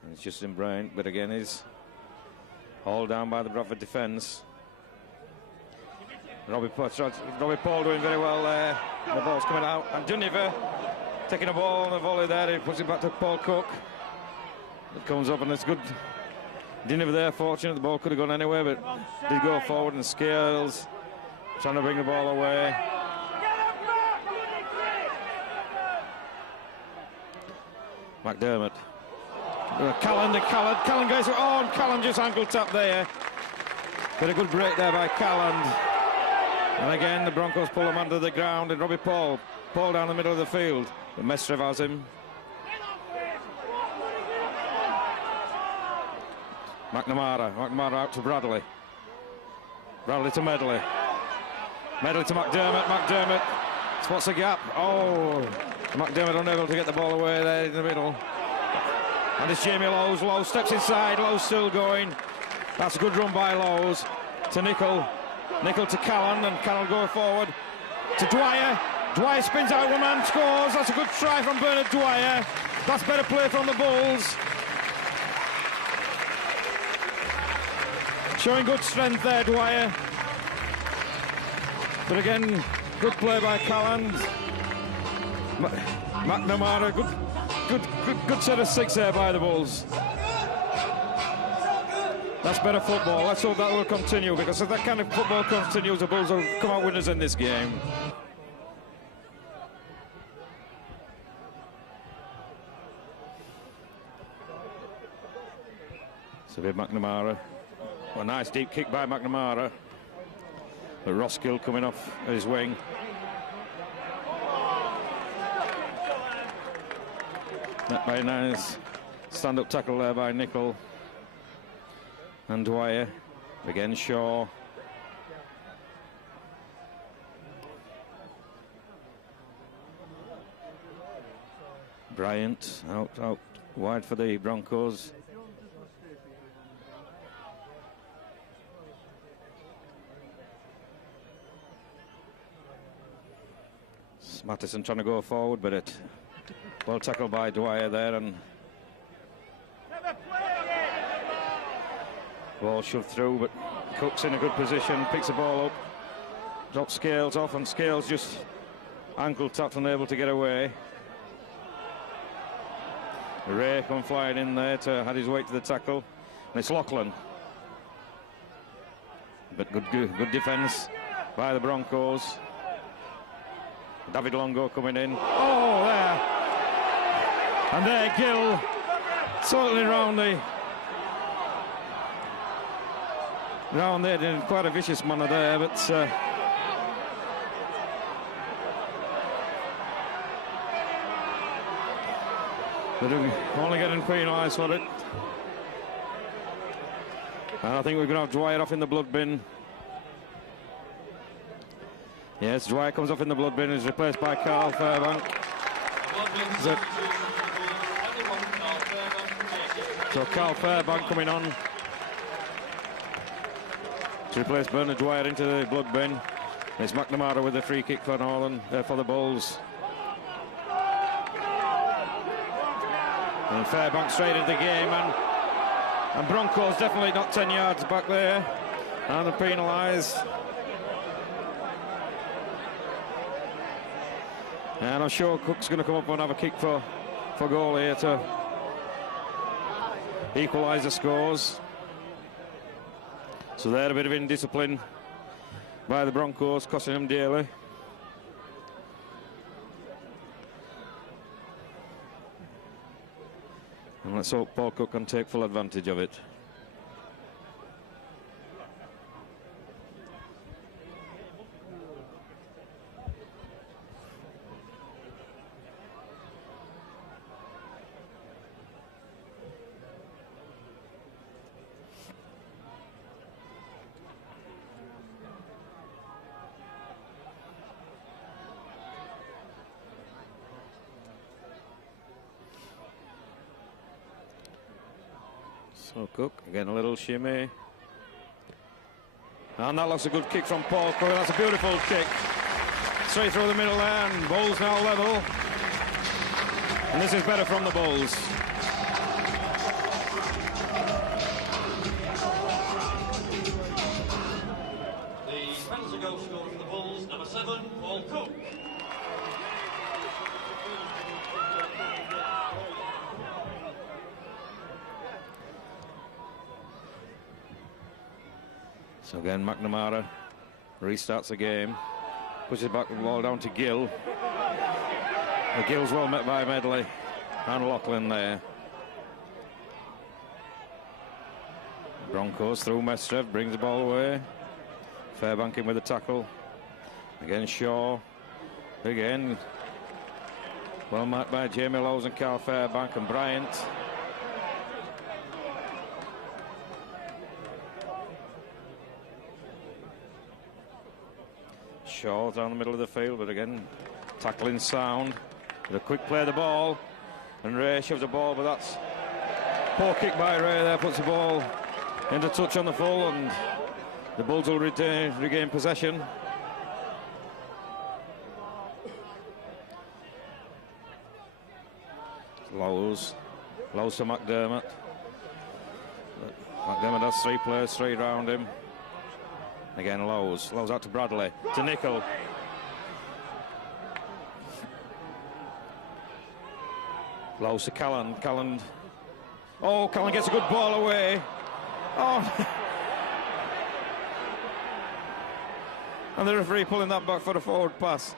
And it's Justin Bryant, but again, he's hauled down by the Bradford defence. Robbie Paul doing very well there. The ball's coming out, and Duniver taking a ball on the volley there. He puts it back to Paul Cook. It comes up, and it's good. Duniver there, fortunate. The ball could have gone anywhere, but did go forward, and Scales trying to bring the ball away. McDermott. Callan goes, oh, and Callan just ankle tap there. But a good break there by Callan. And again, the Broncos pull him under the ground, and Robbie Paul down the middle of the field. But Mestrev has him. McNamara out to Bradley. Bradley to Medley. Medley to McDermott spots a gap. Oh, McDermott unable to get the ball away there in the middle. And it's Jamie Lowes. Lowes steps inside. Lowes still going. That's a good run by Lowes to Nicol. Nicol to Callan, and Callan going forward to Dwyer. Dwyer spins out, one man scores. That's a good try from Bernard Dwyer. That's better play from the Bulls. Showing good strength there, Dwyer. But again, good play by Callan. McNamara, good set of six there by the Bulls. That's better football. Let's hope that will continue, because if that kind of football continues, the Bulls will come out winners in this game. So bit McNamara. A nice deep kick by McNamara. But Roskill coming off his wing. Met by a nice stand-up tackle there by Nicol. And Dwyer. Again, Shaw. Bryant out wide for the Broncos. Mattison trying to go forward, but it well tackled by Dwyer there, and ball shoved through, but Cook's in a good position, picks the ball up, drops Scales off, and Scales just ankle tapped, unable to get away. Ray come flying in there to add his weight to the tackle, and it's Lachlan. But good defence by the Broncos. David Longo coming in. Oh, there. And there, Gill. Totally round there in quite a vicious manner there, but they're only getting penalised for it. And I think we're going to have Dwyer off in the blood bin. Yes, Dwyer comes off in the blood bin, is replaced by Carl Fairbank. So Carl Fairbank coming on to replace Bernard Dwyer into the blood bin. It's McNamara with the free kick for Northern, for the Bulls. And Fairbank straight into the game, and Broncos definitely not 10 yards back there, and they're penalised. And I'm sure Cook's going to come up and have a kick for goal here to equalise the scores. So there, a bit of indiscipline by the Broncos, costing them dearly. And let's hope Paul Cook can take full advantage of it. So Cook, again a little shimmy. And that looks a good kick from Paul Cook. That's a beautiful kick. Straight through the middle there, and Bulls now level. And this is better from the Bulls. The penalty goal scorer for the Bulls, number 7, Paul Cook. So again, McNamara restarts the game, pushes back the ball down to Gill. The Gill's well met by Medley and Loughlin there. Broncos through Mestrev, brings the ball away. Fairbank in with the tackle. Again Shaw. Again. Well met by Jamie Lowes and Carl Fairbank and Bryant. Shaw down the middle of the field, but again, tackling sound. With a quick play of the ball, and Ray shoves the ball, but that's poor kick by Ray there, puts the ball into touch on the full, and the Bulls will regain possession. Lowes to McDermott. McDermott has 3 players straight round him. Again, Lowes out to Bradley, to Nickel. Lowes to Callan. Oh, Callan gets a good ball away. Oh. And the referee pulling that back for a forward pass.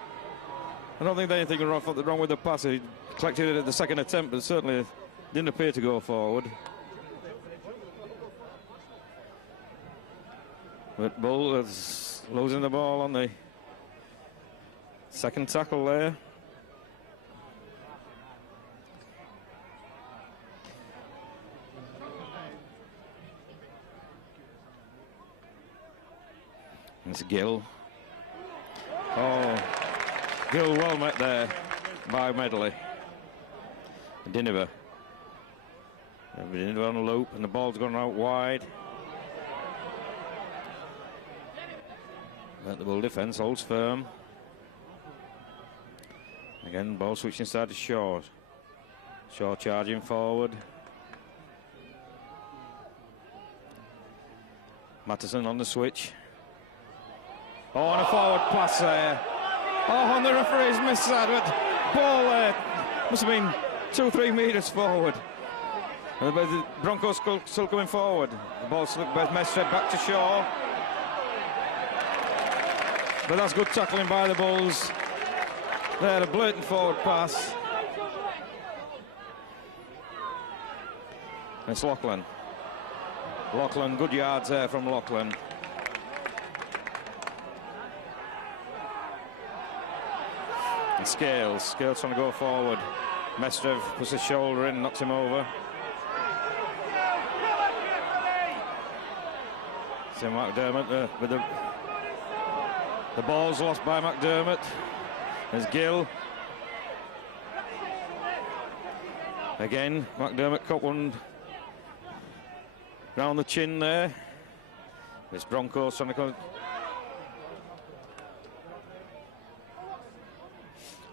I don't think there's anything wrong with the pass. He collected it at the second attempt, but certainly didn't appear to go forward. But Bull is losing the ball on the second tackle there. It's Gill. Oh, Gill well met there by Medley. Diniver. Diniver on a loop, and the ball's gone out wide. But the Bull defence holds firm. Again, ball switching side to Shaw. Shaw charging forward. Matteson on the switch. Oh, and a forward pass there. Oh, and the referee's missed that, but ball there must have been 2-3 metres forward. And the Broncos still going forward. The ball slipped by Mestrev back to Shaw. But that's good tackling by the Bulls. There, a blatant forward pass. It's Loughlin. Loughlin, good yards there from Loughlin. And Scales trying to go forward. Mestrev puts his shoulder in, knocks him over. So McDermott with the ball's lost by McDermott. There's Gill. Again, McDermott caught one round the chin there. It's Broncos trying to come.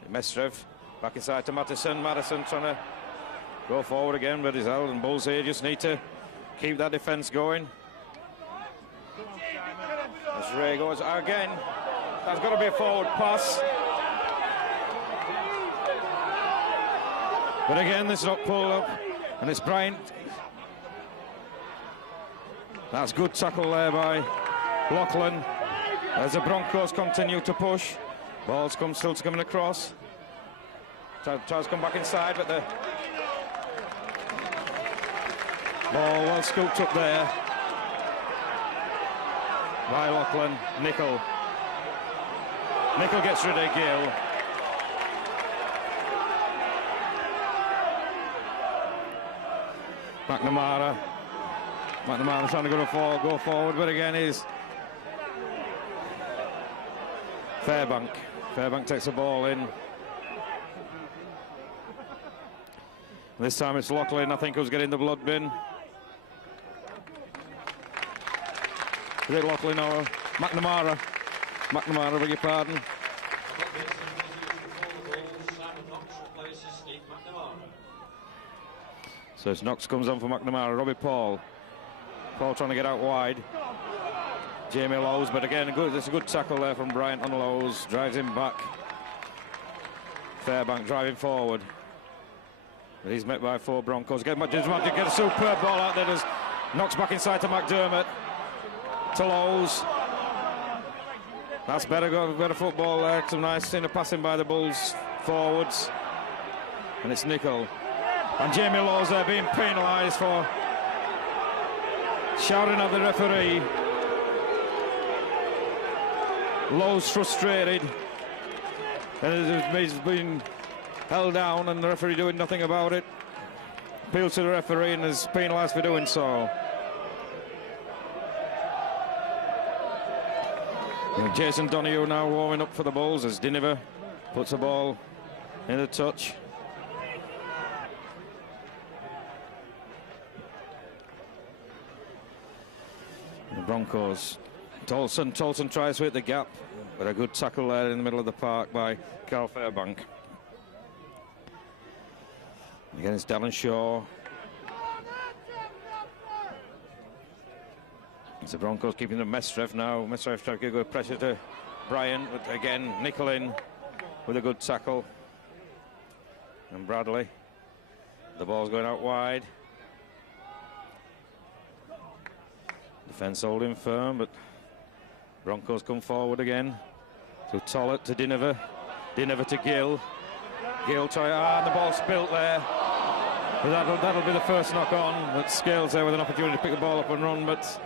Mestrev back inside to Matteson. Madison trying to go forward again, but he's out, and Bulls here just need to keep that defence going. As Ray goes again, that's got to be a forward pass. But again, this is not pulled up, and it's Bryant. That's good tackle there by Loughlin. As the Broncos continue to push. Ball's still coming across. Tries to come back inside, but the ball well scooped up there by Loughlin. Nickel gets rid of Gill. McNamara trying to go forward, but again is Fairbank. Fairbank takes the ball in. This time it's Loughlin, I think, who's getting the blood bin. Is it Laughlin or McNamara? McNamara, beg your pardon. So it's Knox comes on for McNamara. Robbie Paul. Paul trying to get out wide. Jamie Lowes, but again, there's a good tackle there from Bryant on Lowes. Drives him back. Fairbank driving forward. But he's met by 4 Broncos. Get a superb ball out there. There's Knox back inside to McDermott. To Lowes. That's better football there. Some nice inner passing by the Bulls forwards. And it's Nicol. And Jamie Lowes there being penalised for shouting at the referee. Lowes frustrated. And he's been held down and the referee doing nothing about it. Appeals to the referee and is penalised for doing so. And Jason Donoghue now warming up for the Bulls as Diniver puts the ball in the touch. The Broncos. Tolson tries to hit the gap, but a good tackle there in the middle of the park by Carl Fairbank. Again, it's Dallin Shaw. It's the Broncos keeping the Mestrev now. Mestrev trying to give good pressure to Bryant, but again, Nicol in with a good tackle. And Bradley. The ball's going out wide. Defence holding firm, but Broncos come forward again. To Tollett, to Diniver. Diniver to Gill. Gill and the ball spilt there. But that'll be the first knock on. But Scales there with an opportunity to pick the ball up and run, but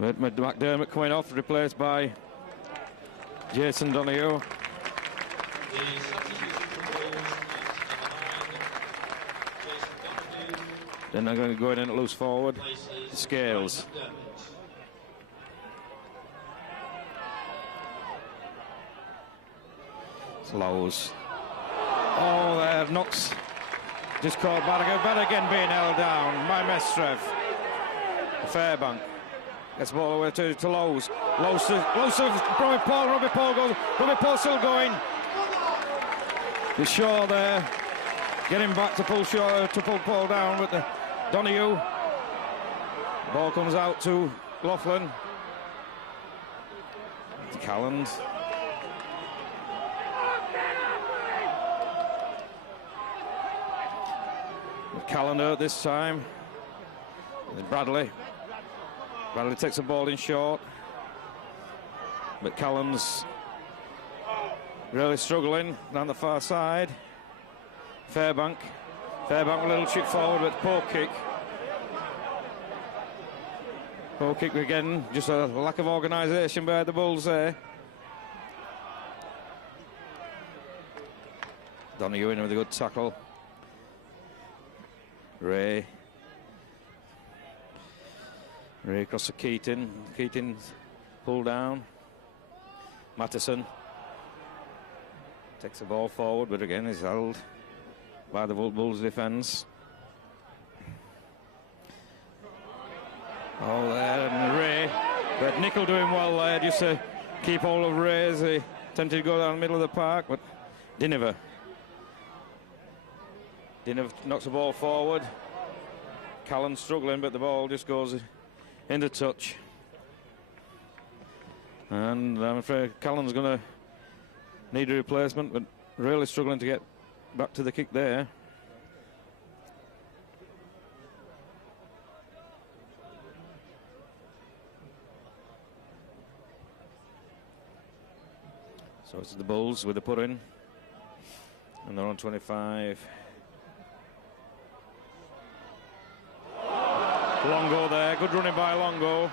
McDermott coming off, replaced by Jason Donoghue. Then they're going to go in and loose forward. Scales. Lowes. Oh, there, Knox. Just caught bad again being held down by Mestrev. Fairbank. Gets the ball away to Lowes. Lowes to Robbie Paul. Robbie Paul goes. Robbie Paul still going. The Shaw there. Getting back to pull Paul down with the Donoghue. Ball comes out to Laughlin. To Calland. Callender this time. And Bradley. Bradley takes the ball in short. But Callan's really struggling down the far side. Fairbank with a little chip forward, but poor kick. Poor kick again, just a lack of organisation by the Bulls there. Donoghue in with a good tackle. Ray across to Keating. Keating's pulled down. Mattison takes the ball forward, but again is held by the Bulls defence. Oh, there, and Ray. But Nicol doing well there, just to keep hold of Ray as he attempted to go down the middle of the park, but Diniver knocks the ball forward. Callan struggling, but the ball just goes into touch. And I'm afraid Callan's going to need a replacement, but really struggling to get back to the kick there. So it's the Bulls with the put in. And they're on 25. Longo there, good running by Longo.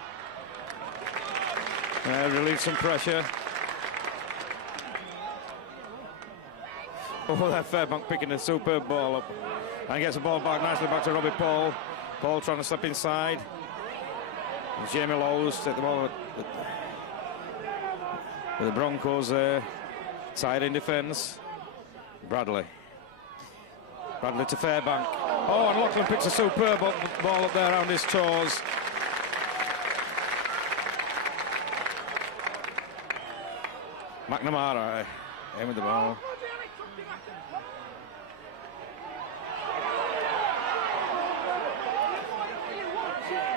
Relieves some pressure. Oh, that Fairbank picking a superb ball up. And gets the ball nicely back to Robbie Paul. Paul trying to slip inside. And Jamie Lowes take the ball with the Broncos there. Tied in defence. Bradley. Bradley to Fairbank. Oh, and Lachlan picks a superb ball up there around his toes. McNamara in with the ball.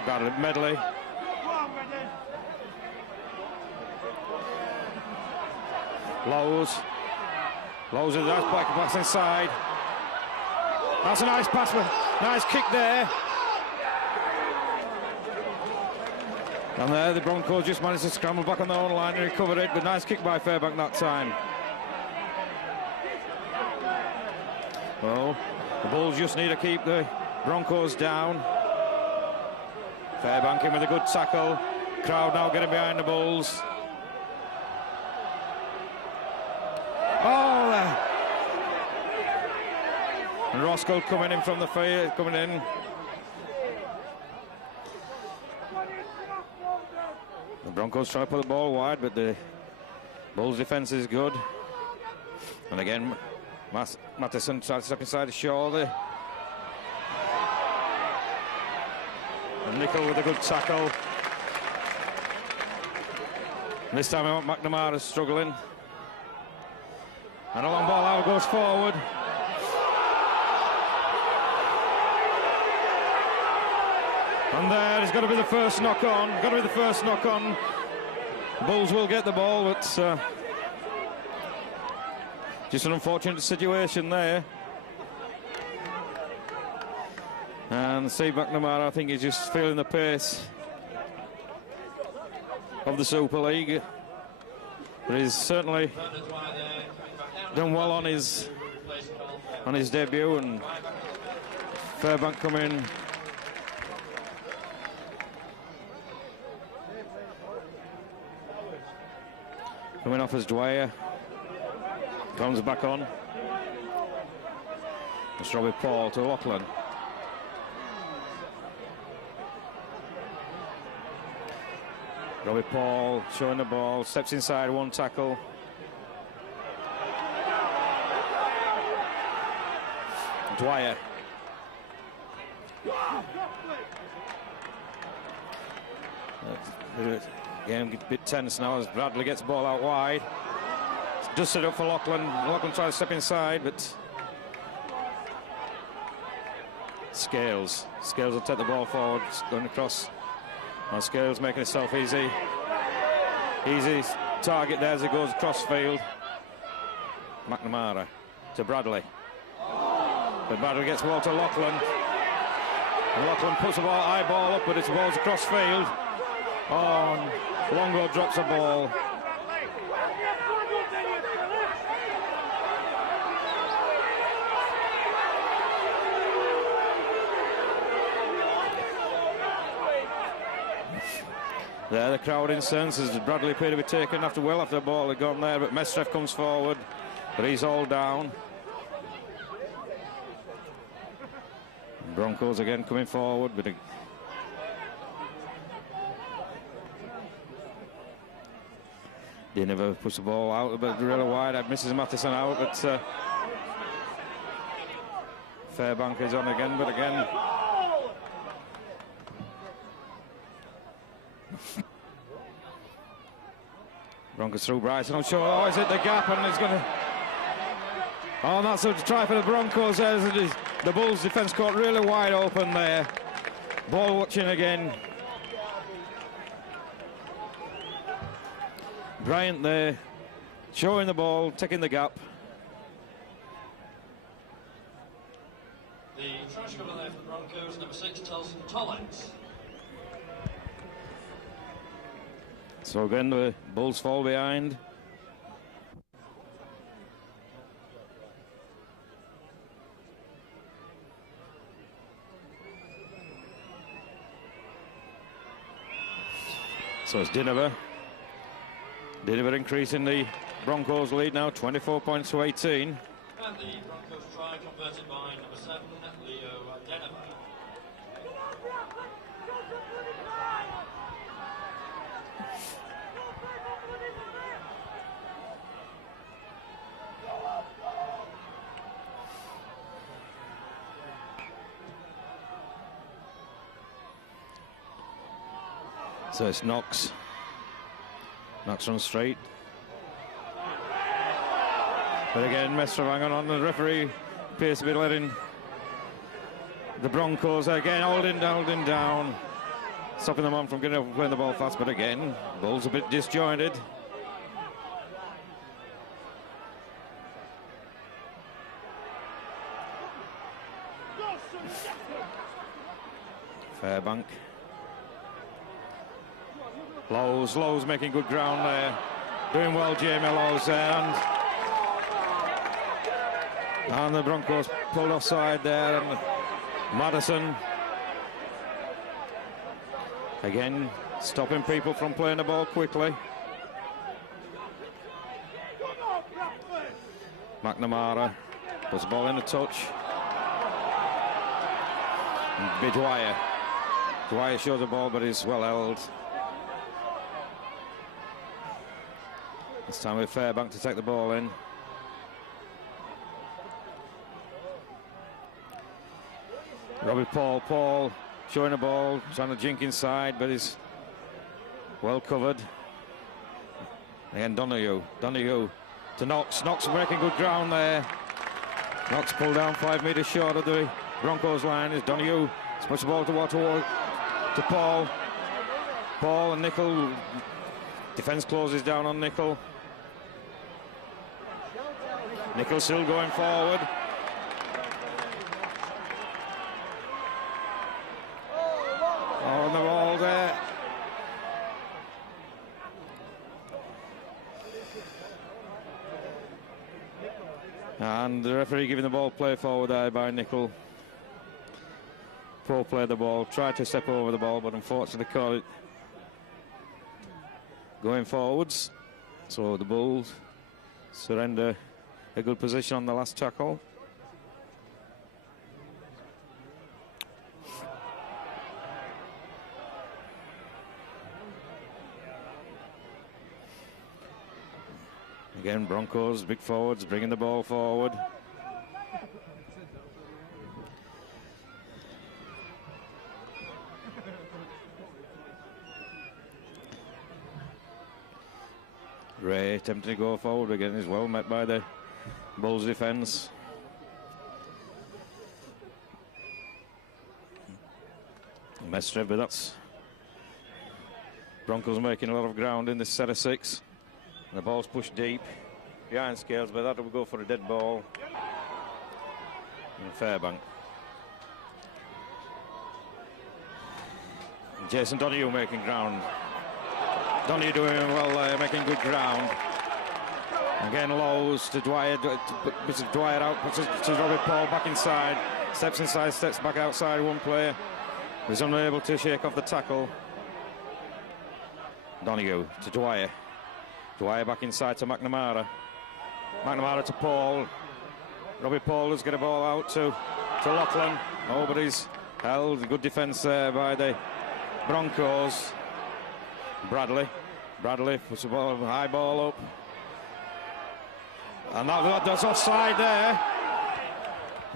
Bradley, Medley. Lowe's with a nice back pass inside. That's a nice pass, nice kick there. And there the Broncos just managed to scramble back on their own line and recover it, but nice kick by Fairbank that time. Well, the Bulls just need to keep the Broncos down. Fairbank in with a good tackle. Crowd now getting behind the Bulls. Oh, and Roscoe coming in from the field, coming in. The Broncos trying to put the ball wide, but the Bulls' defence is good. And again, Matheson tries to step inside the shoulder. And Nickel with a good tackle. And this time McNamara struggling. And a long ball out goes forward. And there is got to be the first knock on. Got to be the first knock on. Bulls will get the ball, but just an unfortunate situation there. And Steve McNamara, I think he's just feeling the pace of the Super League. But he's certainly done well on his debut, and Fairbank coming. Coming off as Dwyer. Comes back on. It's Robbie Paul to Lachlan. Robbie Paul showing the ball, steps inside, one tackle. Dwyer. Game a bit tense now as Bradley gets the ball out wide. Does set up for Lachlan. Lachlan tries to step inside, but Scales will take the ball forward, going across. And Scales making himself easy target there as it goes across field. McNamara to Bradley. But Bradley gets the ball to Lachlan. And Lachlan puts the ball, high ball up, but it's balls across field. Oh, and Longo drops the ball. There, the crowd incense as Bradley appeared to be taken after the ball had gone there, but Mestreff comes forward, but he's all down. Broncos again coming forward, but they never puts the ball out, but really wide. Misses Matheson out, but Fairbank is on again, but again. Broncos through Bryson. I'm sure. Oh, is it the gap? And it's going to. Oh, that's a try for the Broncos. There's the Bulls defence caught really wide open there. Ball watching again. Bryant there, showing the ball, taking the gap. The trash cover there for the Broncos, number 6, Telson Tollins. So again, the Bulls fall behind. So it's Dinover. Dinover increasing the Broncos lead now, 24 points to 18. And the Broncos try converted by number 7, Leo Dinover. So it's Knox. Knox runs straight. But again, Mestre hanging on. The referee appears to be letting the Broncos again holding down, stopping them on from getting up playing the ball fast. But again, Bulls a bit disjointed. Fairbank. Lowe's making good ground there. Doing well, Jamie Lowe's there. And the Broncos pulled offside there. And Madison. Again, stopping people from playing the ball quickly. McNamara puts the ball in a touch. And Dwyer. Dwyer shows the ball, but is well held. This time with Fairbank to take the ball in. Robbie Paul showing the ball, trying to jink inside, but is well covered. Again, Donahue to Knox. Knox making good ground there. Knox pulled down 5 metres short of the Broncos line. Is Donahue puts the ball to Paul. Paul and Nickel. Defence closes down on Nickel. Nickel still going forward. On the ball there. And the referee giving the ball play forward there by Nickel. Paul played the ball, tried to step over the ball, but unfortunately caught it going forwards. So the Bulls surrender a good position on the last tackle. Again, Broncos, big forwards, bringing the ball forward. Ray attempting to go forward again, is well met by the Bulls defence. Mestre, but that's Broncos making a lot of ground in this set of 6. And the ball's pushed deep behind Scales, but that will go for a dead ball. And Fairbank. And Jason Donahue making ground. Donahue doing well, making good ground. Again, Lowe's to Dwyer, puts Dwyer out, puts it to Robert Paul back inside. Steps inside, steps back outside, one player. He's unable to shake off the tackle. Donahue to Dwyer. Dwyer back inside to McNamara. McNamara to Paul. Robbie Paul has got a ball out to Lachlan. Nobody's held. Good defence there by the Broncos. Bradley puts the ball, high ball up. And that's offside there.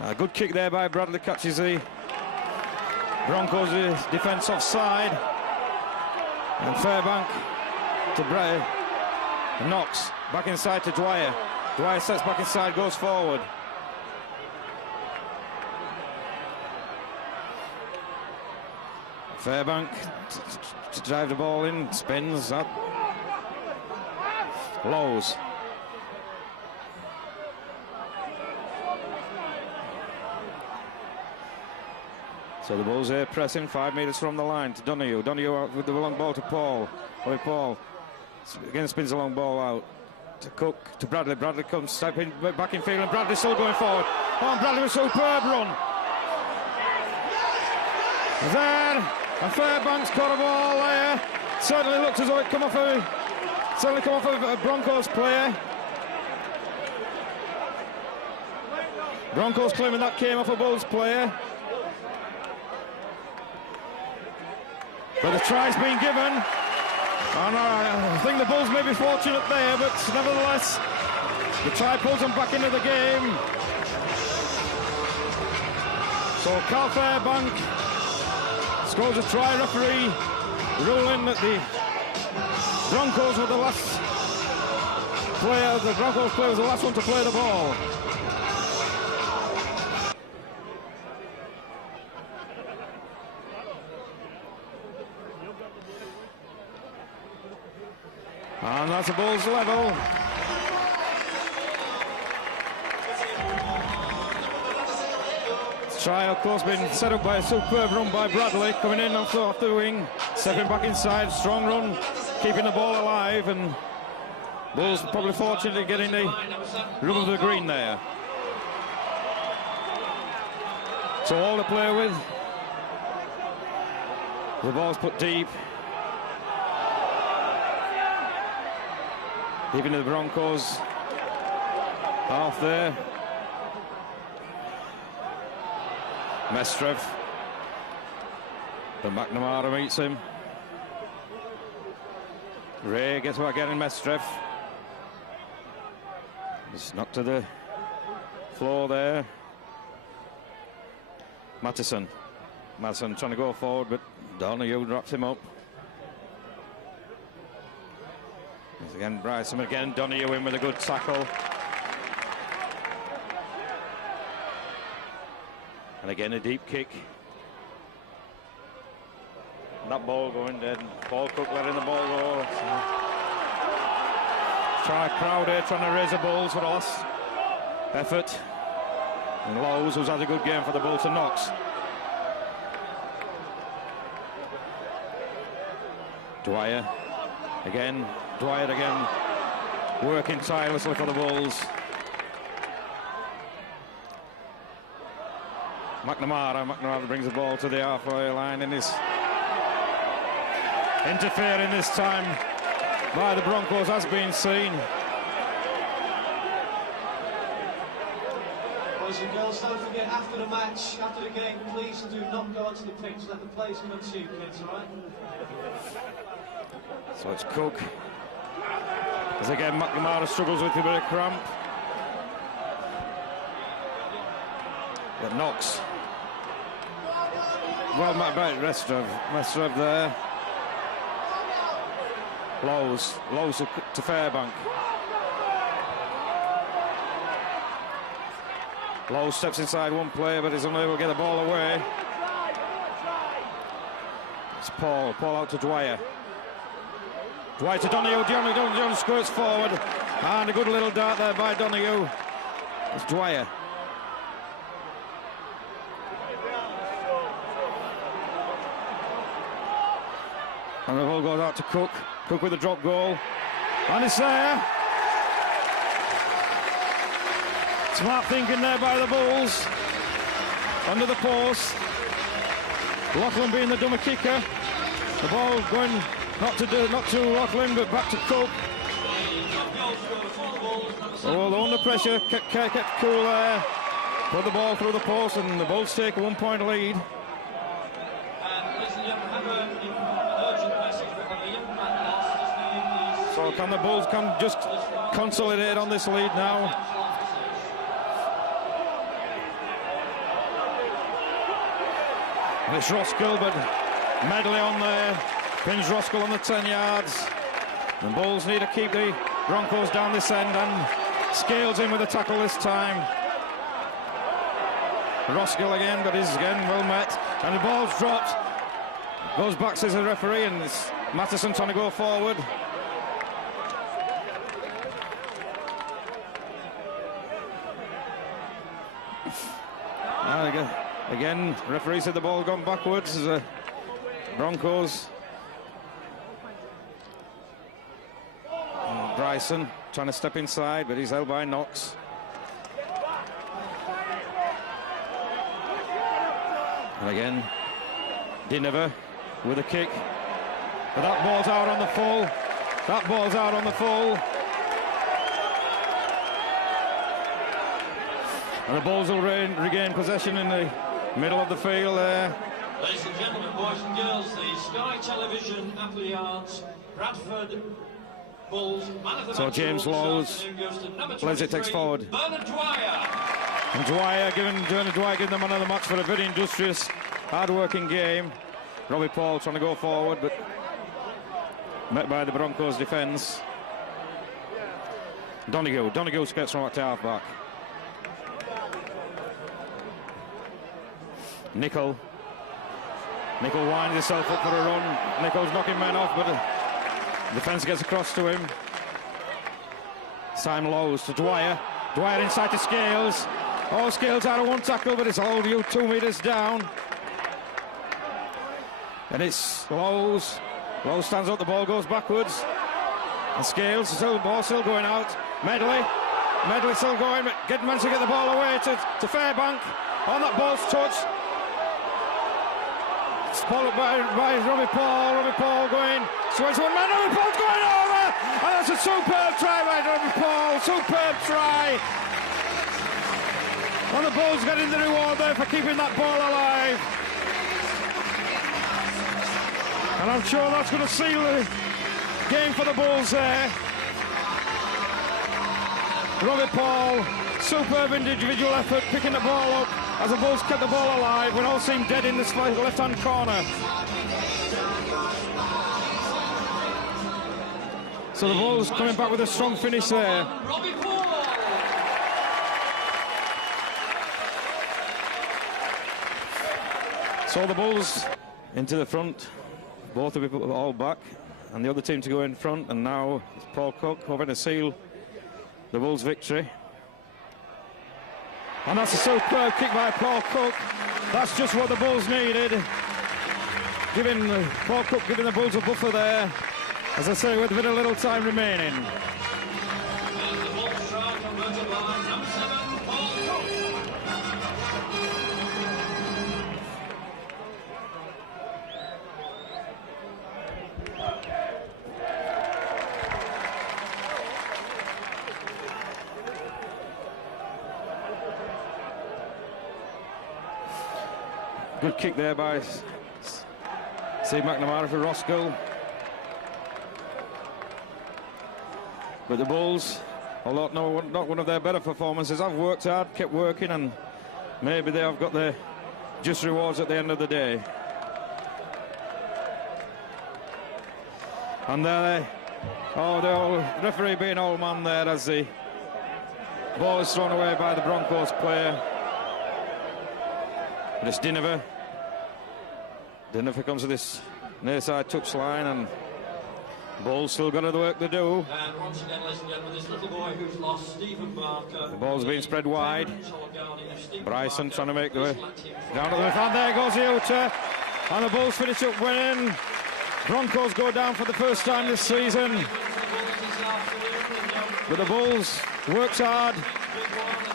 A good kick there by Bradley, catches the Broncos defence offside. And Fairbank to Knox back inside to Dwyer. Dwyer sets back inside, goes forward. Fairbank to drive the ball in, spins up. Lowe's. So the Bulls here pressing 5 metres from the line to Donahue. Donahue out with the long ball to Paul. Paul again spins the long ball out to Cook, to Bradley. Bradley comes stepping back in field, and Bradley still going forward. Oh, and Bradley with a superb run. There, and Fairbank's caught a ball there. Certainly looked as though it come off a Broncos player. Broncos claiming that came off a Bulls player. But the try's been given. And I think the Bulls may be fortunate there, but nevertheless, the try pulls them back into the game. So Carl Fairbank scores a try, referee ruling that the Broncos were the last player. The Broncos player was the last one to play the ball. And that's the Bulls level. Try, of course, been set up by a superb run by Bradley, coming in off the wing, stepping back inside, strong run, keeping the ball alive, and Bulls probably fortunate in getting the rub of the green there. So all to play with. The ball's put deep. Deep into the Broncos. Half there. Mestrev. But McNamara meets him. Ray gets back getting Mestrev. It's knocked to the floor there. Mattison trying to go forward, but Donahue drops him up. There's again Bryson, again Donahue in with a good tackle. And again a deep kick. And that ball going dead. Paul Cook letting the ball go. Crowder trying to raise the Bulls for the last effort. And Lowe's, who's had a good game for the Bulls, to Knox. Dwyer again, working tirelessly for the Bulls. McNamara brings the ball to the halfway line and is interfering this time by the Broncos, has been seen. Boys and girls, don't forget, after the match, after the game, please do not go onto the pitch. Let the players come and see you, kids, all right? So it's Cook. As again, McNamara struggles with a bit of cramp. But Knox. Well, Mestrev there. Lowe's to Fairbank. Lowe steps inside one player, but is unable to get the ball away. It's Paul out to Dwyer. Dwyer to Donahue. Donahue squirts forward, and a good little dart there by Donahue. It's Dwyer. And the ball goes out to Cook. Cook with a drop goal. And it's there. Smart thinking there by the Bulls. Under the post. Loughlin being the dummy kicker. The ball going not to Loughlin, but back to Cook. Oh, they're under pressure. Kept cool there. Put the ball through the post, and the Bulls take a 1 point lead. So can the Bulls just consolidate on this lead now? And it's Roskill, but Medley on there. Pins Roskill on the 10 yards. The Bulls need to keep the Broncos down this end, and Scales in with a tackle this time. Roskill again, but he's again well met. And the ball's dropped. Goes back, says the referee, and it's Mattison trying to go forward. Again, referee said the ball had gone backwards. As Broncos. And Bryson trying to step inside, but he's held by Knox. And again, Dinover with a kick. But that ball's out on the full. That ball's out on the full. And the Bulls will regain possession in the middle of the field there. Ladies and gentlemen, boys and girls, the Sky Television Apple Yards Bradford Bulls man of the So match James Lowe's plays it, takes forward. Bernard Dwyer. And Dwyer giving the man of the match for a very industrious, hard-working game. Robbie Paul trying to go forward, but met by the Broncos defence. Donegue gets from at half-back. Nicol winds himself up for a run. Nicol's knocking men off, but the defence gets across to him. Simon Lowes to Dwyer. Dwyer inside to Scales. Oh, Scales out of one tackle, but it's all you 2 metres down. And it's Lowes. Lowes stands up, the ball goes backwards. And Scales, the ball still going out. Medley still going, but managed to get the ball away to Fairbank. On that ball's touch. Followed by Robbie Paul. Robbie Paul going. Swings one man. Robbie Paul's going over. And that's a superb try by Robbie Paul. Superb try. And the Bulls getting the reward there for keeping that ball alive. And I'm sure that's going to seal the game for the Bulls there. Robbie Paul, superb individual effort, picking the ball up as the Bulls kept the ball alive when all seemed dead in the left-hand corner. So the Bulls coming back with a strong finish there. So the Bulls into the front, both of them all back, and the other team to go in front, and now it's Paul Cook hoping to seal the Bulls' victory. And that's a superb kick by Paul Cook. That's just what the Bulls needed. Paul Cook giving the Bulls a buffer there, as I say, with very little time remaining. Good kick there by Steve McNamara for Roskill. But the Bulls, although not one of their better performances, have worked hard, kept working, and maybe they have got their just rewards at the end of the day. And there, the referee being old man there as the ball is thrown away by the Broncos player. But it's Dinover. Dinover comes to this near side touchline, and Bulls still got the work to do. And once again, ladies and gentlemen, this little boy who's lost, Stephen Barker. The ball's being spread wide. Bryson trying to make the way down to the front. There goes Uta. And the Bulls finish up winning. Broncos go down for the first time this season. But the Bulls worked hard,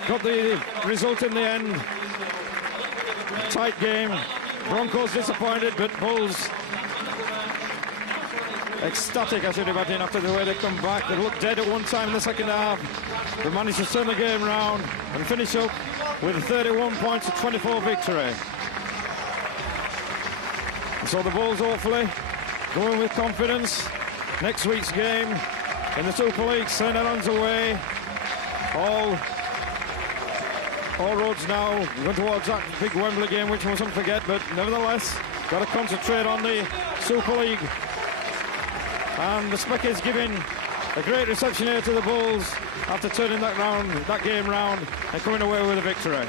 got the result in the end. Tight game. Broncos disappointed, but Bulls ecstatic, I should imagine, after the way they come back. They looked dead at one time in the second half. They managed to turn the game round and finish up with a 31 points to 24 victory. And so the Bulls hopefully going with confidence. Next week's game in the Super League, St. Helens away. All roads now going towards that big Wembley game, which we mustn't forget, but nevertheless, got to concentrate on the Super League. And the Speckers giving a great reception here to the Bulls after turning that game round and coming away with a victory.